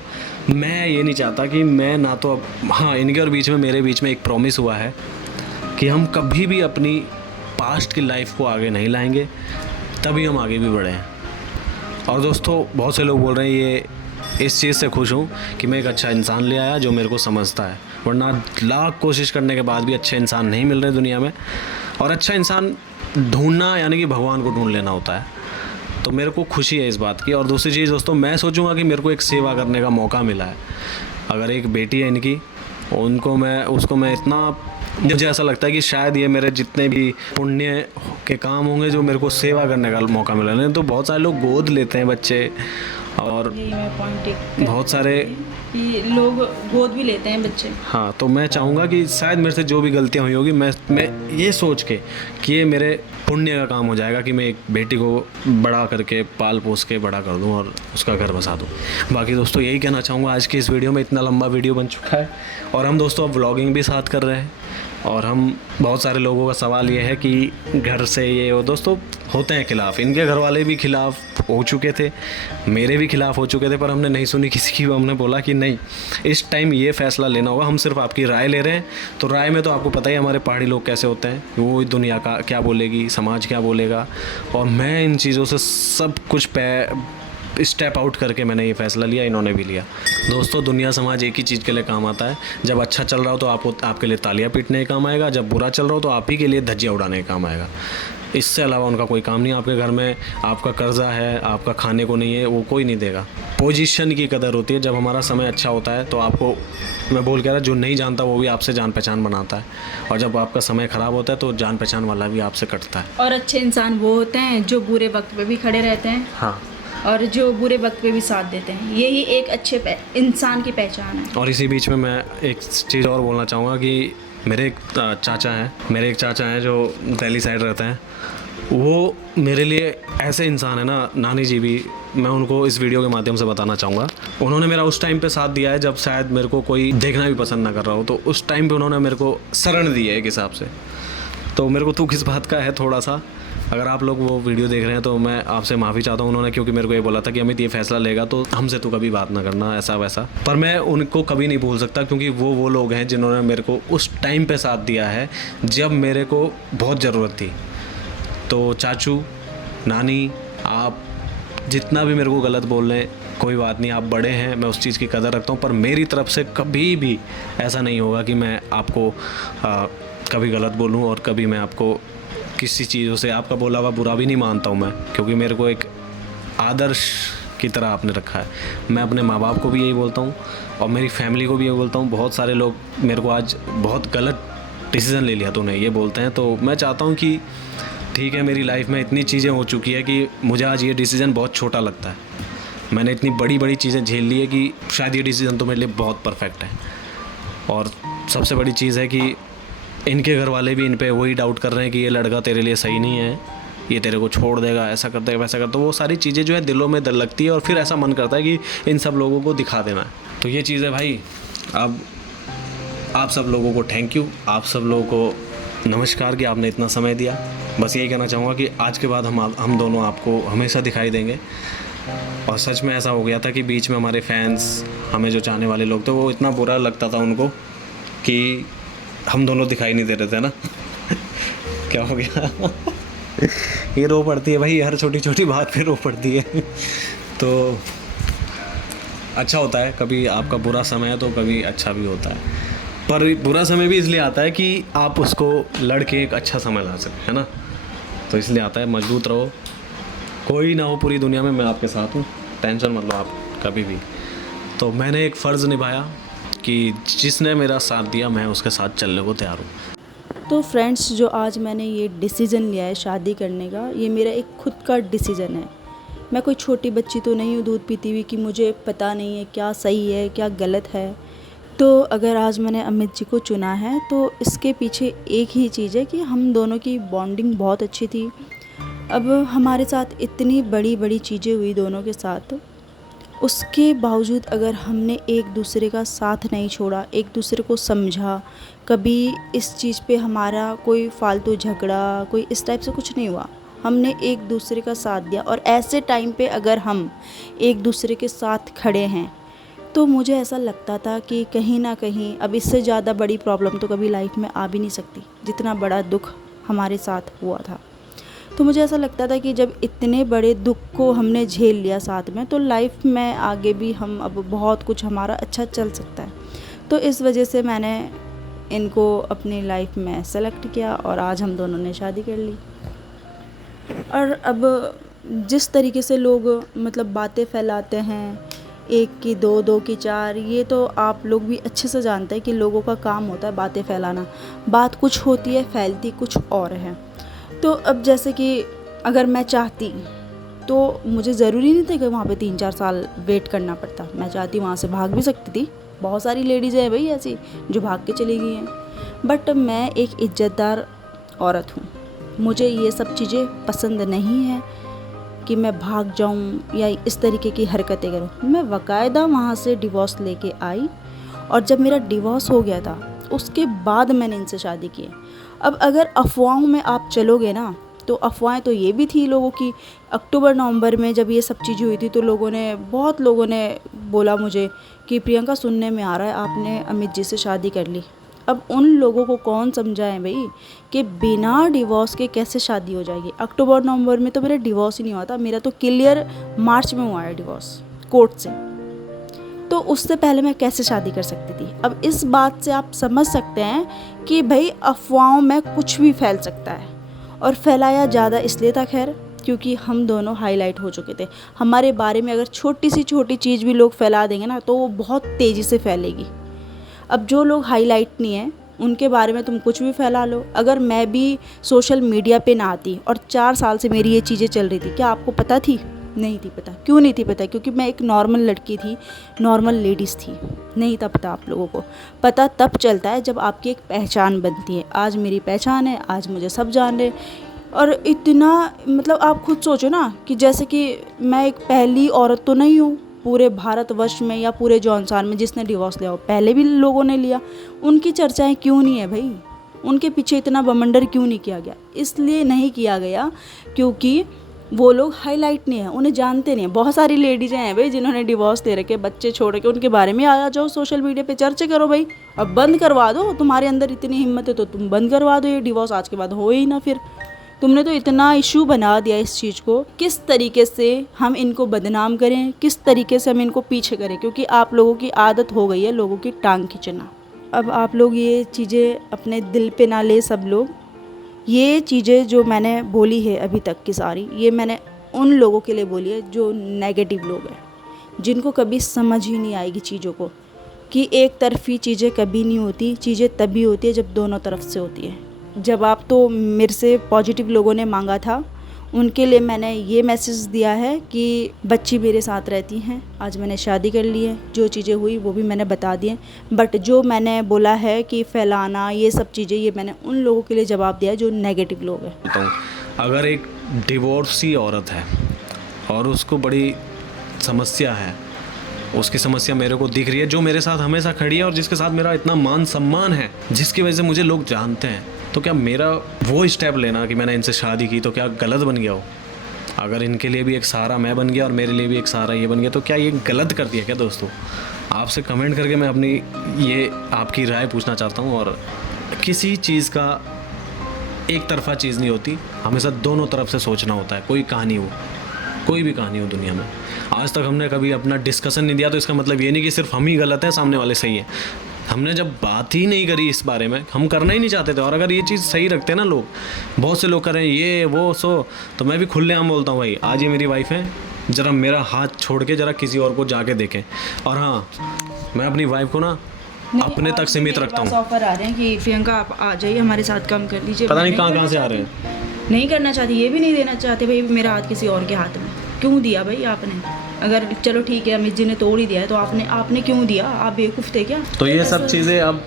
मैं ये नहीं चाहता कि मैं ना तो अब, हाँ, इनके और बीच में, मेरे बीच में एक प्रॉमिस हुआ है कि हम कभी भी अपनी पास्ट की लाइफ को आगे नहीं लाएंगे, तभी हम आगे भी बढ़े हैं। और दोस्तों, बहुत से लोग बोल रहे हैं ये इस चीज़ से खुश हूँ कि मैं एक अच्छा इंसान ले आया जो मेरे को समझता है, वरना लाख कोशिश करने के बाद भी अच्छे इंसान नहीं मिल रहे दुनिया में। और अच्छा इंसान ढूंढना यानी कि भगवान को ढूंढ लेना होता है। तो मेरे को खुशी है इस बात की। और दूसरी चीज़ दोस्तों, मैं सोचूंगा कि मेरे को एक सेवा करने का मौका मिला है। अगर एक बेटी है इनकी, उसको मैं इतना, मुझे ऐसा लगता है कि शायद ये मेरे जितने भी पुण्य के काम होंगे जो मेरे को सेवा करने का मौका मिला। नहीं तो बहुत सारे लोग गोद लेते हैं बच्चे, और बहुत सारे लोग गोद भी लेते हैं बच्चे। हाँ, तो मैं चाहूँगा कि शायद मेरे से जो भी गलतियाँ हुई होगी, मैं ये सोच के कि ये मेरे पुण्य का काम हो जाएगा कि मैं एक बेटी को बड़ा करके, पाल पोस के बड़ा कर दूँ और उसका घर बसा दूँ। बाकी दोस्तों यही कहना चाहूँगा आज की इस वीडियो में। इतना लंबा वीडियो बन चुका है और हम दोस्तों अब व्लॉगिंग भी साथ कर रहे हैं। और हम, बहुत सारे लोगों का सवाल ये है कि घर से ये वो, दोस्तों होते हैं खिलाफ़। इनके घर वाले भी खिलाफ़ हो चुके थे, मेरे भी खिलाफ़ हो चुके थे, पर हमने नहीं सुनी किसी की। हमने बोला कि नहीं, इस टाइम ये फ़ैसला लेना होगा, हम सिर्फ आपकी राय ले रहे हैं। तो राय में तो आपको पता ही हमारे पहाड़ी लोग कैसे होते हैं, वो दुनिया का क्या बोलेगी, समाज क्या बोलेगा। और मैं इन चीज़ों से सब कुछ स्टेप आउट करके मैंने ये फ़ैसला लिया, इन्होंने भी लिया। दोस्तों, दुनिया समाज एक ही चीज़ के लिए काम आता है। जब अच्छा चल रहा हो तो आपके लिए तालियां पीटने का काम आएगा, जब बुरा चल रहा हो तो आप ही के लिए धज्जियाँ उड़ाने का काम आएगा। इससे अलावा उनका कोई काम नहीं। आपके घर में आपका कर्जा है, आपका खाने को नहीं है, वो कोई नहीं देगा। पोजीशन की कदर होती है। जब हमारा समय अच्छा होता है तो आपको, मैं बोल कह रहा, जो नहीं जानता वो भी आपसे जान पहचान बनाता है, और जब आपका समय ख़राब होता है तो जान पहचान वाला भी आपसे कटता है। और अच्छे इंसान वो होते हैं जो बुरे वक्त पे भी खड़े रहते हैं, हाँ, और जो बुरे वक्त पे भी साथ देते हैं। यही एक अच्छे इंसान की पहचान है। और इसी बीच में मैं एक चीज़ और बोलना चाहूँगा कि मेरे एक चाचा हैं जो दिल्ली साइड रहते हैं। वो मेरे लिए ऐसे इंसान है ना, नानी जी भी, मैं उनको इस वीडियो के माध्यम से बताना चाहूँगा। उन्होंने मेरा उस टाइम पे साथ दिया है जब शायद मेरे को कोई देखना भी पसंद ना कर रहा हो, तो उस टाइम पे उन्होंने मेरे को शरण दी है एक हिसाब से। तो मेरे को दुख इस बात का है थोड़ा सा अगर आप लोग वो वीडियो देख रहे हैं तो मैं आपसे माफ़ी चाहता हूँ। उन्होंने क्योंकि मेरे को ये बोला था कि अमित ये फैसला लेगा तो हमसे तो कभी बात ना करना, ऐसा वैसा। पर मैं उनको कभी नहीं भूल सकता, क्योंकि वो लोग हैं जिन्होंने मेरे को उस टाइम पे साथ दिया है जब मेरे को बहुत ज़रूरत थी। तो चाचू, नानी, आप जितना भी मेरे को गलत बोल रहे हैं, कोई बात नहीं, आप बड़े हैं, मैं उस चीज़ की कदर रखता हूँ। पर मेरी तरफ से कभी भी ऐसा नहीं होगा कि मैं आपको कभी गलत बोलूँ, और कभी मैं आपको किसी चीज़ों से आपका बोला हुआ बुरा भी नहीं मानता हूँ मैं, क्योंकि मेरे को एक आदर्श की तरह आपने रखा है। मैं अपने माँ बाप को भी यही बोलता हूँ और मेरी फैमिली को भी यही बोलता हूँ। बहुत सारे लोग मेरे को आज बहुत गलत डिसीज़न ले लिया तूने ये बोलते हैं, तो मैं चाहता हूँ कि ठीक है, मेरी लाइफ में इतनी चीज़ें हो चुकी है कि मुझे आज ये डिसीज़न बहुत छोटा लगता है। मैंने इतनी बड़ी बड़ी चीज़ें झेल ली है कि शायद ये डिसीज़न तो मेरे लिए बहुत परफेक्ट है। और सबसे बड़ी चीज़ है कि इनके घर वाले भी इन पे वही डाउट कर रहे हैं कि ये लड़का तेरे लिए सही नहीं है, ये तेरे को छोड़ देगा, ऐसा कर देगा, वैसा कर। तो वो सारी चीज़ें जो है दिलों में डर लगती है और फिर ऐसा मन करता है कि इन सब लोगों को दिखा देना है। तो ये चीज़ है भाई। अब आप सब लोगों को थैंक यू, आप सब लोगों को नमस्कार कि आपने इतना समय दिया। बस यही कहना चाहूँगा कि आज के बाद हम दोनों आपको हमेशा दिखाई देंगे। और सच में ऐसा हो गया था कि बीच में हमारे फैंस, हमें जो चाहने वाले लोग थे, वो इतना बुरा लगता था उनको कि हम दोनों दिखाई नहीं दे रहे थे ना। क्या हो गया? ये रो पड़ती है भाई, हर छोटी छोटी बात पे रो पड़ती है। तो अच्छा होता है, कभी आपका बुरा समय है तो कभी अच्छा भी होता है। पर बुरा समय भी इसलिए आता है कि आप उसको लड़के एक अच्छा समय ला सकें, है ना। तो इसलिए आता है। मजबूत रहो, कोई ना हो पूरी दुनिया में, मैं आपके साथ हूँ, टेंशन मत लो आप कभी भी। तो मैंने एक फ़र्ज़ निभाया कि जिसने मेरा साथ दिया मैं उसके साथ चलने को तैयार हूँ। तो फ्रेंड्स, जो आज मैंने ये डिसीज़न लिया है शादी करने का, ये मेरा एक खुद का डिसीज़न है। मैं कोई छोटी बच्ची तो नहीं हूँ दूध पीती हुई कि मुझे पता नहीं है क्या सही है क्या गलत है। तो अगर आज मैंने अमित जी को चुना है तो इसके पीछे एक ही चीज़ है कि हम दोनों की बॉन्डिंग बहुत अच्छी थी। अब हमारे साथ इतनी बड़ी बड़ी चीज़ें हुई दोनों के साथ, उसके बावजूद अगर हमने एक दूसरे का साथ नहीं छोड़ा, एक दूसरे को समझा, कभी इस चीज़ पे हमारा कोई फालतू झगड़ा, कोई इस टाइप से कुछ नहीं हुआ। हमने एक दूसरे का साथ दिया, और ऐसे टाइम पे अगर हम एक दूसरे के साथ खड़े हैं तो मुझे ऐसा लगता था कि कहीं ना कहीं अब इससे ज़्यादा बड़ी प्रॉब्लम तो कभी लाइफ में आ भी नहीं सकती, जितना बड़ा दुख हमारे साथ हुआ था। तो मुझे ऐसा लगता था कि जब इतने बड़े दुख को हमने झेल लिया साथ में, तो लाइफ में आगे भी हम अब बहुत कुछ हमारा अच्छा चल सकता है। तो इस वजह से मैंने इनको अपनी लाइफ में सेलेक्ट किया और आज हम दोनों ने शादी कर ली। और अब जिस तरीके से लोग मतलब बातें फैलाते हैं, एक की दो, दो की चार, ये तो आप लोग भी अच्छे से जानते हैं कि लोगों का काम होता है बातें फैलाना। बात कुछ होती है, फैलती कुछ और है। तो अब जैसे कि अगर मैं चाहती तो मुझे ज़रूरी नहीं था कि वहाँ पे 3-4 साल वेट करना पड़ता। मैं चाहती वहाँ से भाग भी सकती थी। बहुत सारी लेडीज़ हैं भाई ऐसी जो भाग के चली गई हैं। बट मैं एक इज़्ज़तदार औरत हूँ, मुझे ये सब चीज़ें पसंद नहीं है कि मैं भाग जाऊँ या इस तरीके की हरकतें करूँ। मैं बाकायदा वहाँ से डिवोर्स लेके आई, और जब मेरा डिवोर्स हो गया था उसके बाद मैंने इनसे शादी की। अब अगर अफवाहों में आप चलोगे ना, तो अफवाहें तो ये भी थी लोगों की। अक्टूबर नवंबर में जब ये सब चीज़ें हुई थी तो बहुत लोगों ने बोला मुझे कि प्रियंका, सुनने में आ रहा है आपने अमित जी से शादी कर ली। अब उन लोगों को कौन समझाए भाई कि बिना डिवोर्स के कैसे शादी हो जाएगी। अक्टूबर नवंबर में तो मेरा डिवोर्स ही नहीं हुआ था, मेरा तो क्लियर मार्च में हुआ है डिवोर्स कोर्ट से। तो उससे पहले मैं कैसे शादी कर सकती थी। अब इस बात से आप समझ सकते हैं कि भाई अफवाहों में कुछ भी फैल सकता है, और फैलाया ज़्यादा इसलिए था खैर क्योंकि हम दोनों हाईलाइट हो चुके थे। हमारे बारे में अगर छोटी सी छोटी चीज़ भी लोग फैला देंगे ना तो वो बहुत तेज़ी से फैलेगी। अब जो लोग हाईलाइट नहीं है उनके बारे में तुम कुछ भी फैला लो। अगर मैं भी सोशल मीडिया पे ना आती और 4 साल से मेरी ये चीज़ें चल रही थी, क्या आपको पता थी? नहीं थी पता। क्यों नहीं थी पता? क्योंकि मैं एक नॉर्मल लड़की थी, नॉर्मल लेडीज़ थी। नहीं था पता आप लोगों को। पता तब चलता है जब आपकी एक पहचान बनती है। आज मेरी पहचान है, आज मुझे सब जान रहे। और इतना मतलब आप खुद सोचो ना कि जैसे कि मैं एक पहली औरत तो नहीं हूँ पूरे भारतवर्ष में या पूरे जौनसार में जिसने डिवोर्स लिया हो। पहले भी लोगों ने लिया, उनकी चर्चाएं क्यों नहीं है भाई? उनके पीछे इतना बमंडर क्यों नहीं किया गया? इसलिए नहीं किया गया क्योंकि वो लोग हाईलाइट नहीं है, उन्हें जानते नहीं है। बहुत सारी लेडीज़ें हैं भाई जिन्होंने डिवोर्स दे रखे, बच्चे छोड़ के, उनके बारे में आ जाओ सोशल मीडिया पे चर्चा करो भाई। अब बंद करवा दो, तुम्हारे अंदर इतनी हिम्मत है तो तुम बंद करवा दो ये डिवोर्स, आज के बाद हो ही ना। फिर तुमने तो इतना इशू बना दिया इस चीज़ को। किस तरीके से हम इनको बदनाम करें, किस तरीके से हम इनको पीछे करें, क्योंकि आप लोगों की आदत हो गई है लोगों की टांग खींचना। अब आप लोग ये चीज़ें अपने दिल पे ना ले सब लोग। ये चीज़ें जो मैंने बोली है अभी तक की सारी, ये मैंने उन लोगों के लिए बोली है जो नेगेटिव लोग हैं, जिनको कभी समझ ही नहीं आएगी चीज़ों को कि एक तरफी चीज़ें कभी नहीं होती, चीज़ें तभी होती है जब दोनों तरफ से होती है। जब आप तो मेरे से पॉजिटिव लोगों ने मांगा था, उनके लिए मैंने ये मैसेज दिया है कि बच्ची मेरे साथ रहती हैं, आज मैंने शादी कर ली है, जो चीज़ें हुई वो भी मैंने बता दी हैं। बट जो मैंने बोला है कि फैलाना ये सब चीज़ें, ये मैंने उन लोगों के लिए जवाब दिया है जो नेगेटिव लोग हैं। तो अगर एक डिवोर्सी औरत है और उसको बड़ी समस्या है, उसकी समस्या मेरे को दिख रही है, जो मेरे साथ हमेशा खड़ी है और जिसके साथ मेरा इतना मान सम्मान है, जिसकी वजह से मुझे लोग जानते हैं, तो क्या मेरा वो स्टेप लेना कि मैंने इनसे शादी की तो क्या गलत बन गया हो? अगर इनके लिए भी एक सहारा मैं बन गया और मेरे लिए भी एक सहारा ये बन गया, तो क्या ये गलत कर दिया क्या दोस्तों? आपसे कमेंट करके मैं अपनी ये आपकी राय पूछना चाहता हूँ। और किसी चीज़ का एक तरफा चीज़ नहीं होती, हमेशा दोनों तरफ से सोचना होता है। कोई कहानी हो, कोई भी कहानी हो दुनिया में, आज तक हमने कभी अपना डिस्कशन नहीं दिया तो इसका मतलब ये नहीं कि सिर्फ हम ही गलत हैं, सामने वाले सही है। हमने जब बात ही नहीं करी इस बारे में, हम करना ही नहीं चाहते थे। और अगर ये चीज़ सही रखते हैं ना लोग, बहुत से लोग करें ये वो सो, तो मैं भी खुलेआम बोलता हूँ भाई, आज ये मेरी वाइफ है, ज़रा मेरा हाथ छोड़ के ज़रा किसी और को जाके देखें। और हाँ, मैं अपनी वाइफ को ना अपने तक सीमित रखता हूँ। ऑफर आ रहे हैं कि प्रियंका आप आ जाइए हमारे साथ, काम कर लीजिए। पता नहीं कहाँ से आ रहे हैं। नहीं करना चाहती, ये भी नहीं देना चाहते भाई मेरा हाथ किसी और के हाथ में। क्यों दिया भाई आपने? अगर चलो ठीक है अमित जी ने तोड़ ही दिया है तो आपने क्यों दिया? आप बेवकूफ़ थे क्या? तो ये सब चीज़ें अब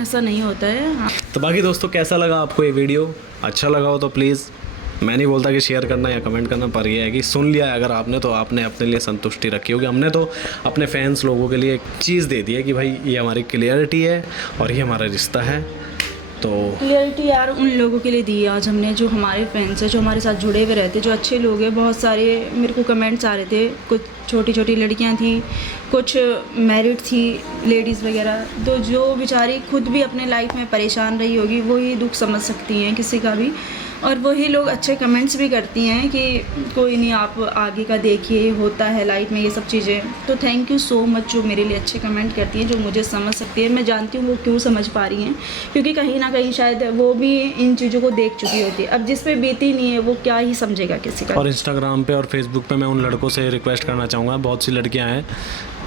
ऐसा नहीं होता है। हाँ। तो बाकी दोस्तों, कैसा लगा आपको ये वीडियो? अच्छा लगा हो तो प्लीज़, मैं नहीं बोलता कि शेयर करना या कमेंट करना, पर यह है कि सुन लिया है अगर आपने, तो आपने अपने लिए संतुष्टि रखी होगी। हमने तो अपने फैंस लोगों के लिए एक चीज़ दे दी है कि भाई ये हमारी क्लियरिटी है और ये हमारा रिश्ता है। तो क्लियरिटी यार उन लोगों के लिए दी है आज हमने, जो हमारे फैंस हैं, जो हमारे साथ जुड़े हुए रहते, जो अच्छे लोग हैं। बहुत सारे मेरे को कमेंट्स आ रहे थे, कुछ छोटी छोटी लड़कियां थी, कुछ मैरिड थी लेडीज़ वगैरह, तो जो बेचारी खुद भी अपने लाइफ में परेशान रही होगी, वो ही दुख समझ सकती हैं किसी का भी। और वही लोग अच्छे कमेंट्स भी करती हैं कि कोई नहीं, आप आगे का देखिए, होता है लाइफ में ये सब चीज़ें। तो थैंक यू सो मच जो मेरे लिए अच्छे कमेंट करती हैं, जो मुझे समझ सकती है। मैं जानती हूँ वो क्यों समझ पा रही हैं, क्योंकि कहीं ना कहीं शायद वो भी इन चीज़ों को देख चुकी होती है। अब जिस पे बीती नहीं है वो क्या ही समझेगा किसी का। और इंस्टाग्राम पे और फेसबुक पे मैं उन लड़कों से रिक्वेस्ट करना चाहूँगा, बहुत सी लड़कियाँ हैं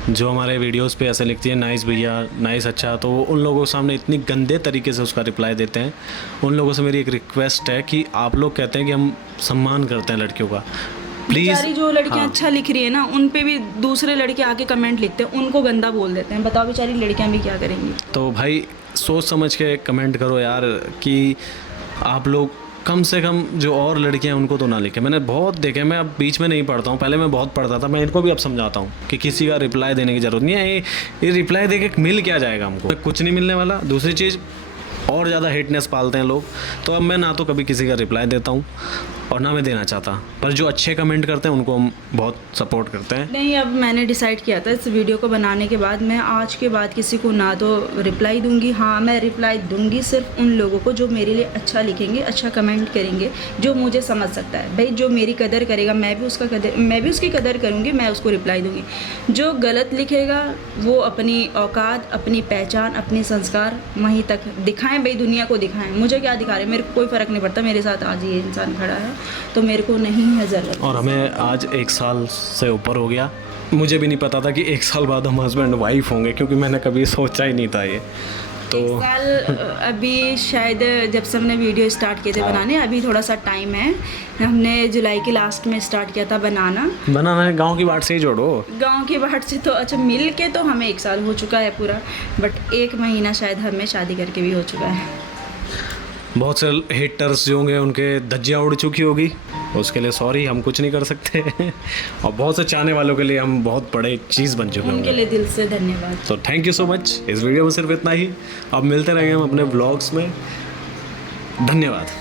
जो हमारे वीडियोस पे ऐसे लिखती है नाइस भैया, नाइस अच्छा, तो उन लोगों के सामने इतनी गंदे तरीके से उसका रिप्लाई देते हैं। उन लोगों से मेरी एक रिक्वेस्ट है कि आप लोग कहते हैं कि हम सम्मान करते हैं लड़कियों का, प्लीज़। बेचारी जो लड़कियां हाँ। अच्छा लिख रही है ना, उन पे भी दूसरे लड़के आके कमेंट लिखते हैं, उनको गंदा बोल देते हैं। बताओ बेचारी लड़कियां भी क्या करेंगी? तो भाई सोच समझ के कमेंट करो यार, कि आप लोग कम से कम जो और लड़कियां उनको तो ना लिखें। मैंने बहुत देखे, मैं अब बीच में नहीं पढ़ता हूँ, पहले मैं बहुत पढ़ता था। मैं इनको भी अब समझाता हूँ कि किसी का रिप्लाई देने की ज़रूरत नहीं है। ये रिप्लाई दे के मिल क्या जाएगा हमको? कुछ नहीं मिलने वाला। दूसरी चीज़, और ज़्यादा हेटनेस पालते हैं लोग। तो अब मैं ना तो कभी किसी का रिप्लाई देता हूँ और ना मैं देना चाहता, पर जो अच्छे कमेंट करते हैं उनको हम बहुत सपोर्ट करते हैं। नहीं, अब मैंने डिसाइड किया था इस वीडियो को बनाने के बाद, मैं आज के बाद किसी को ना तो रिप्लाई दूंगी। हाँ, मैं रिप्लाई दूंगी सिर्फ उन लोगों को जो मेरे लिए अच्छा लिखेंगे, अच्छा कमेंट करेंगे, जो मुझे समझ सकता है। भाई जो मेरी कदर करेगा, मैं भी उसकी कदर करूँगी, मैं उसको रिप्लाई दूँगी। जो गलत लिखेगा वो अपनी औकात, अपनी पहचान, अपने संस्कार वहीं तक दिखाएं, भाई दुनिया को दिखाएं। मुझे क्या दिखा रहे हैं, मेरे को कोई फ़र्क नहीं पड़ता। मेरे साथ आज ये इंसान खड़ा है तो मेरे को नहीं है ज़रूरत। और हमें आज 1 साल से ऊपर हो गया। मुझे भी नहीं पता था कि 1 साल बाद हम हस्बैंड वाइफ होंगे, क्योंकि मैंने कभी सोचा ही नहीं था ये। तो 1 साल अभी शायद जब से हमने वीडियो स्टार्ट किए थे बनाने, अभी थोड़ा सा टाइम है। हमने जुलाई के लास्ट में स्टार्ट किया था बनाना है। गाँव की बात से ही जोड़ो। गांव की बात से तो अच्छा मिल के तो हमें 1 साल हो चुका है पूरा, बट 1 महीना शायद हमें शादी करके भी हो चुका है। बहुत से हेटर्स जो होंगे उनके धज्जियाँ उड़ चुकी होगी, उसके लिए सॉरी, हम कुछ नहीं कर सकते। और बहुत से चाहने वालों के लिए हम बहुत बड़े चीज़ बन चुके हैं, उनके लिए दिल से धन्यवाद। तो थैंक यू सो मच। इस वीडियो में सिर्फ इतना ही। अब मिलते रहेंगे हम अपने ब्लॉग्स में। धन्यवाद।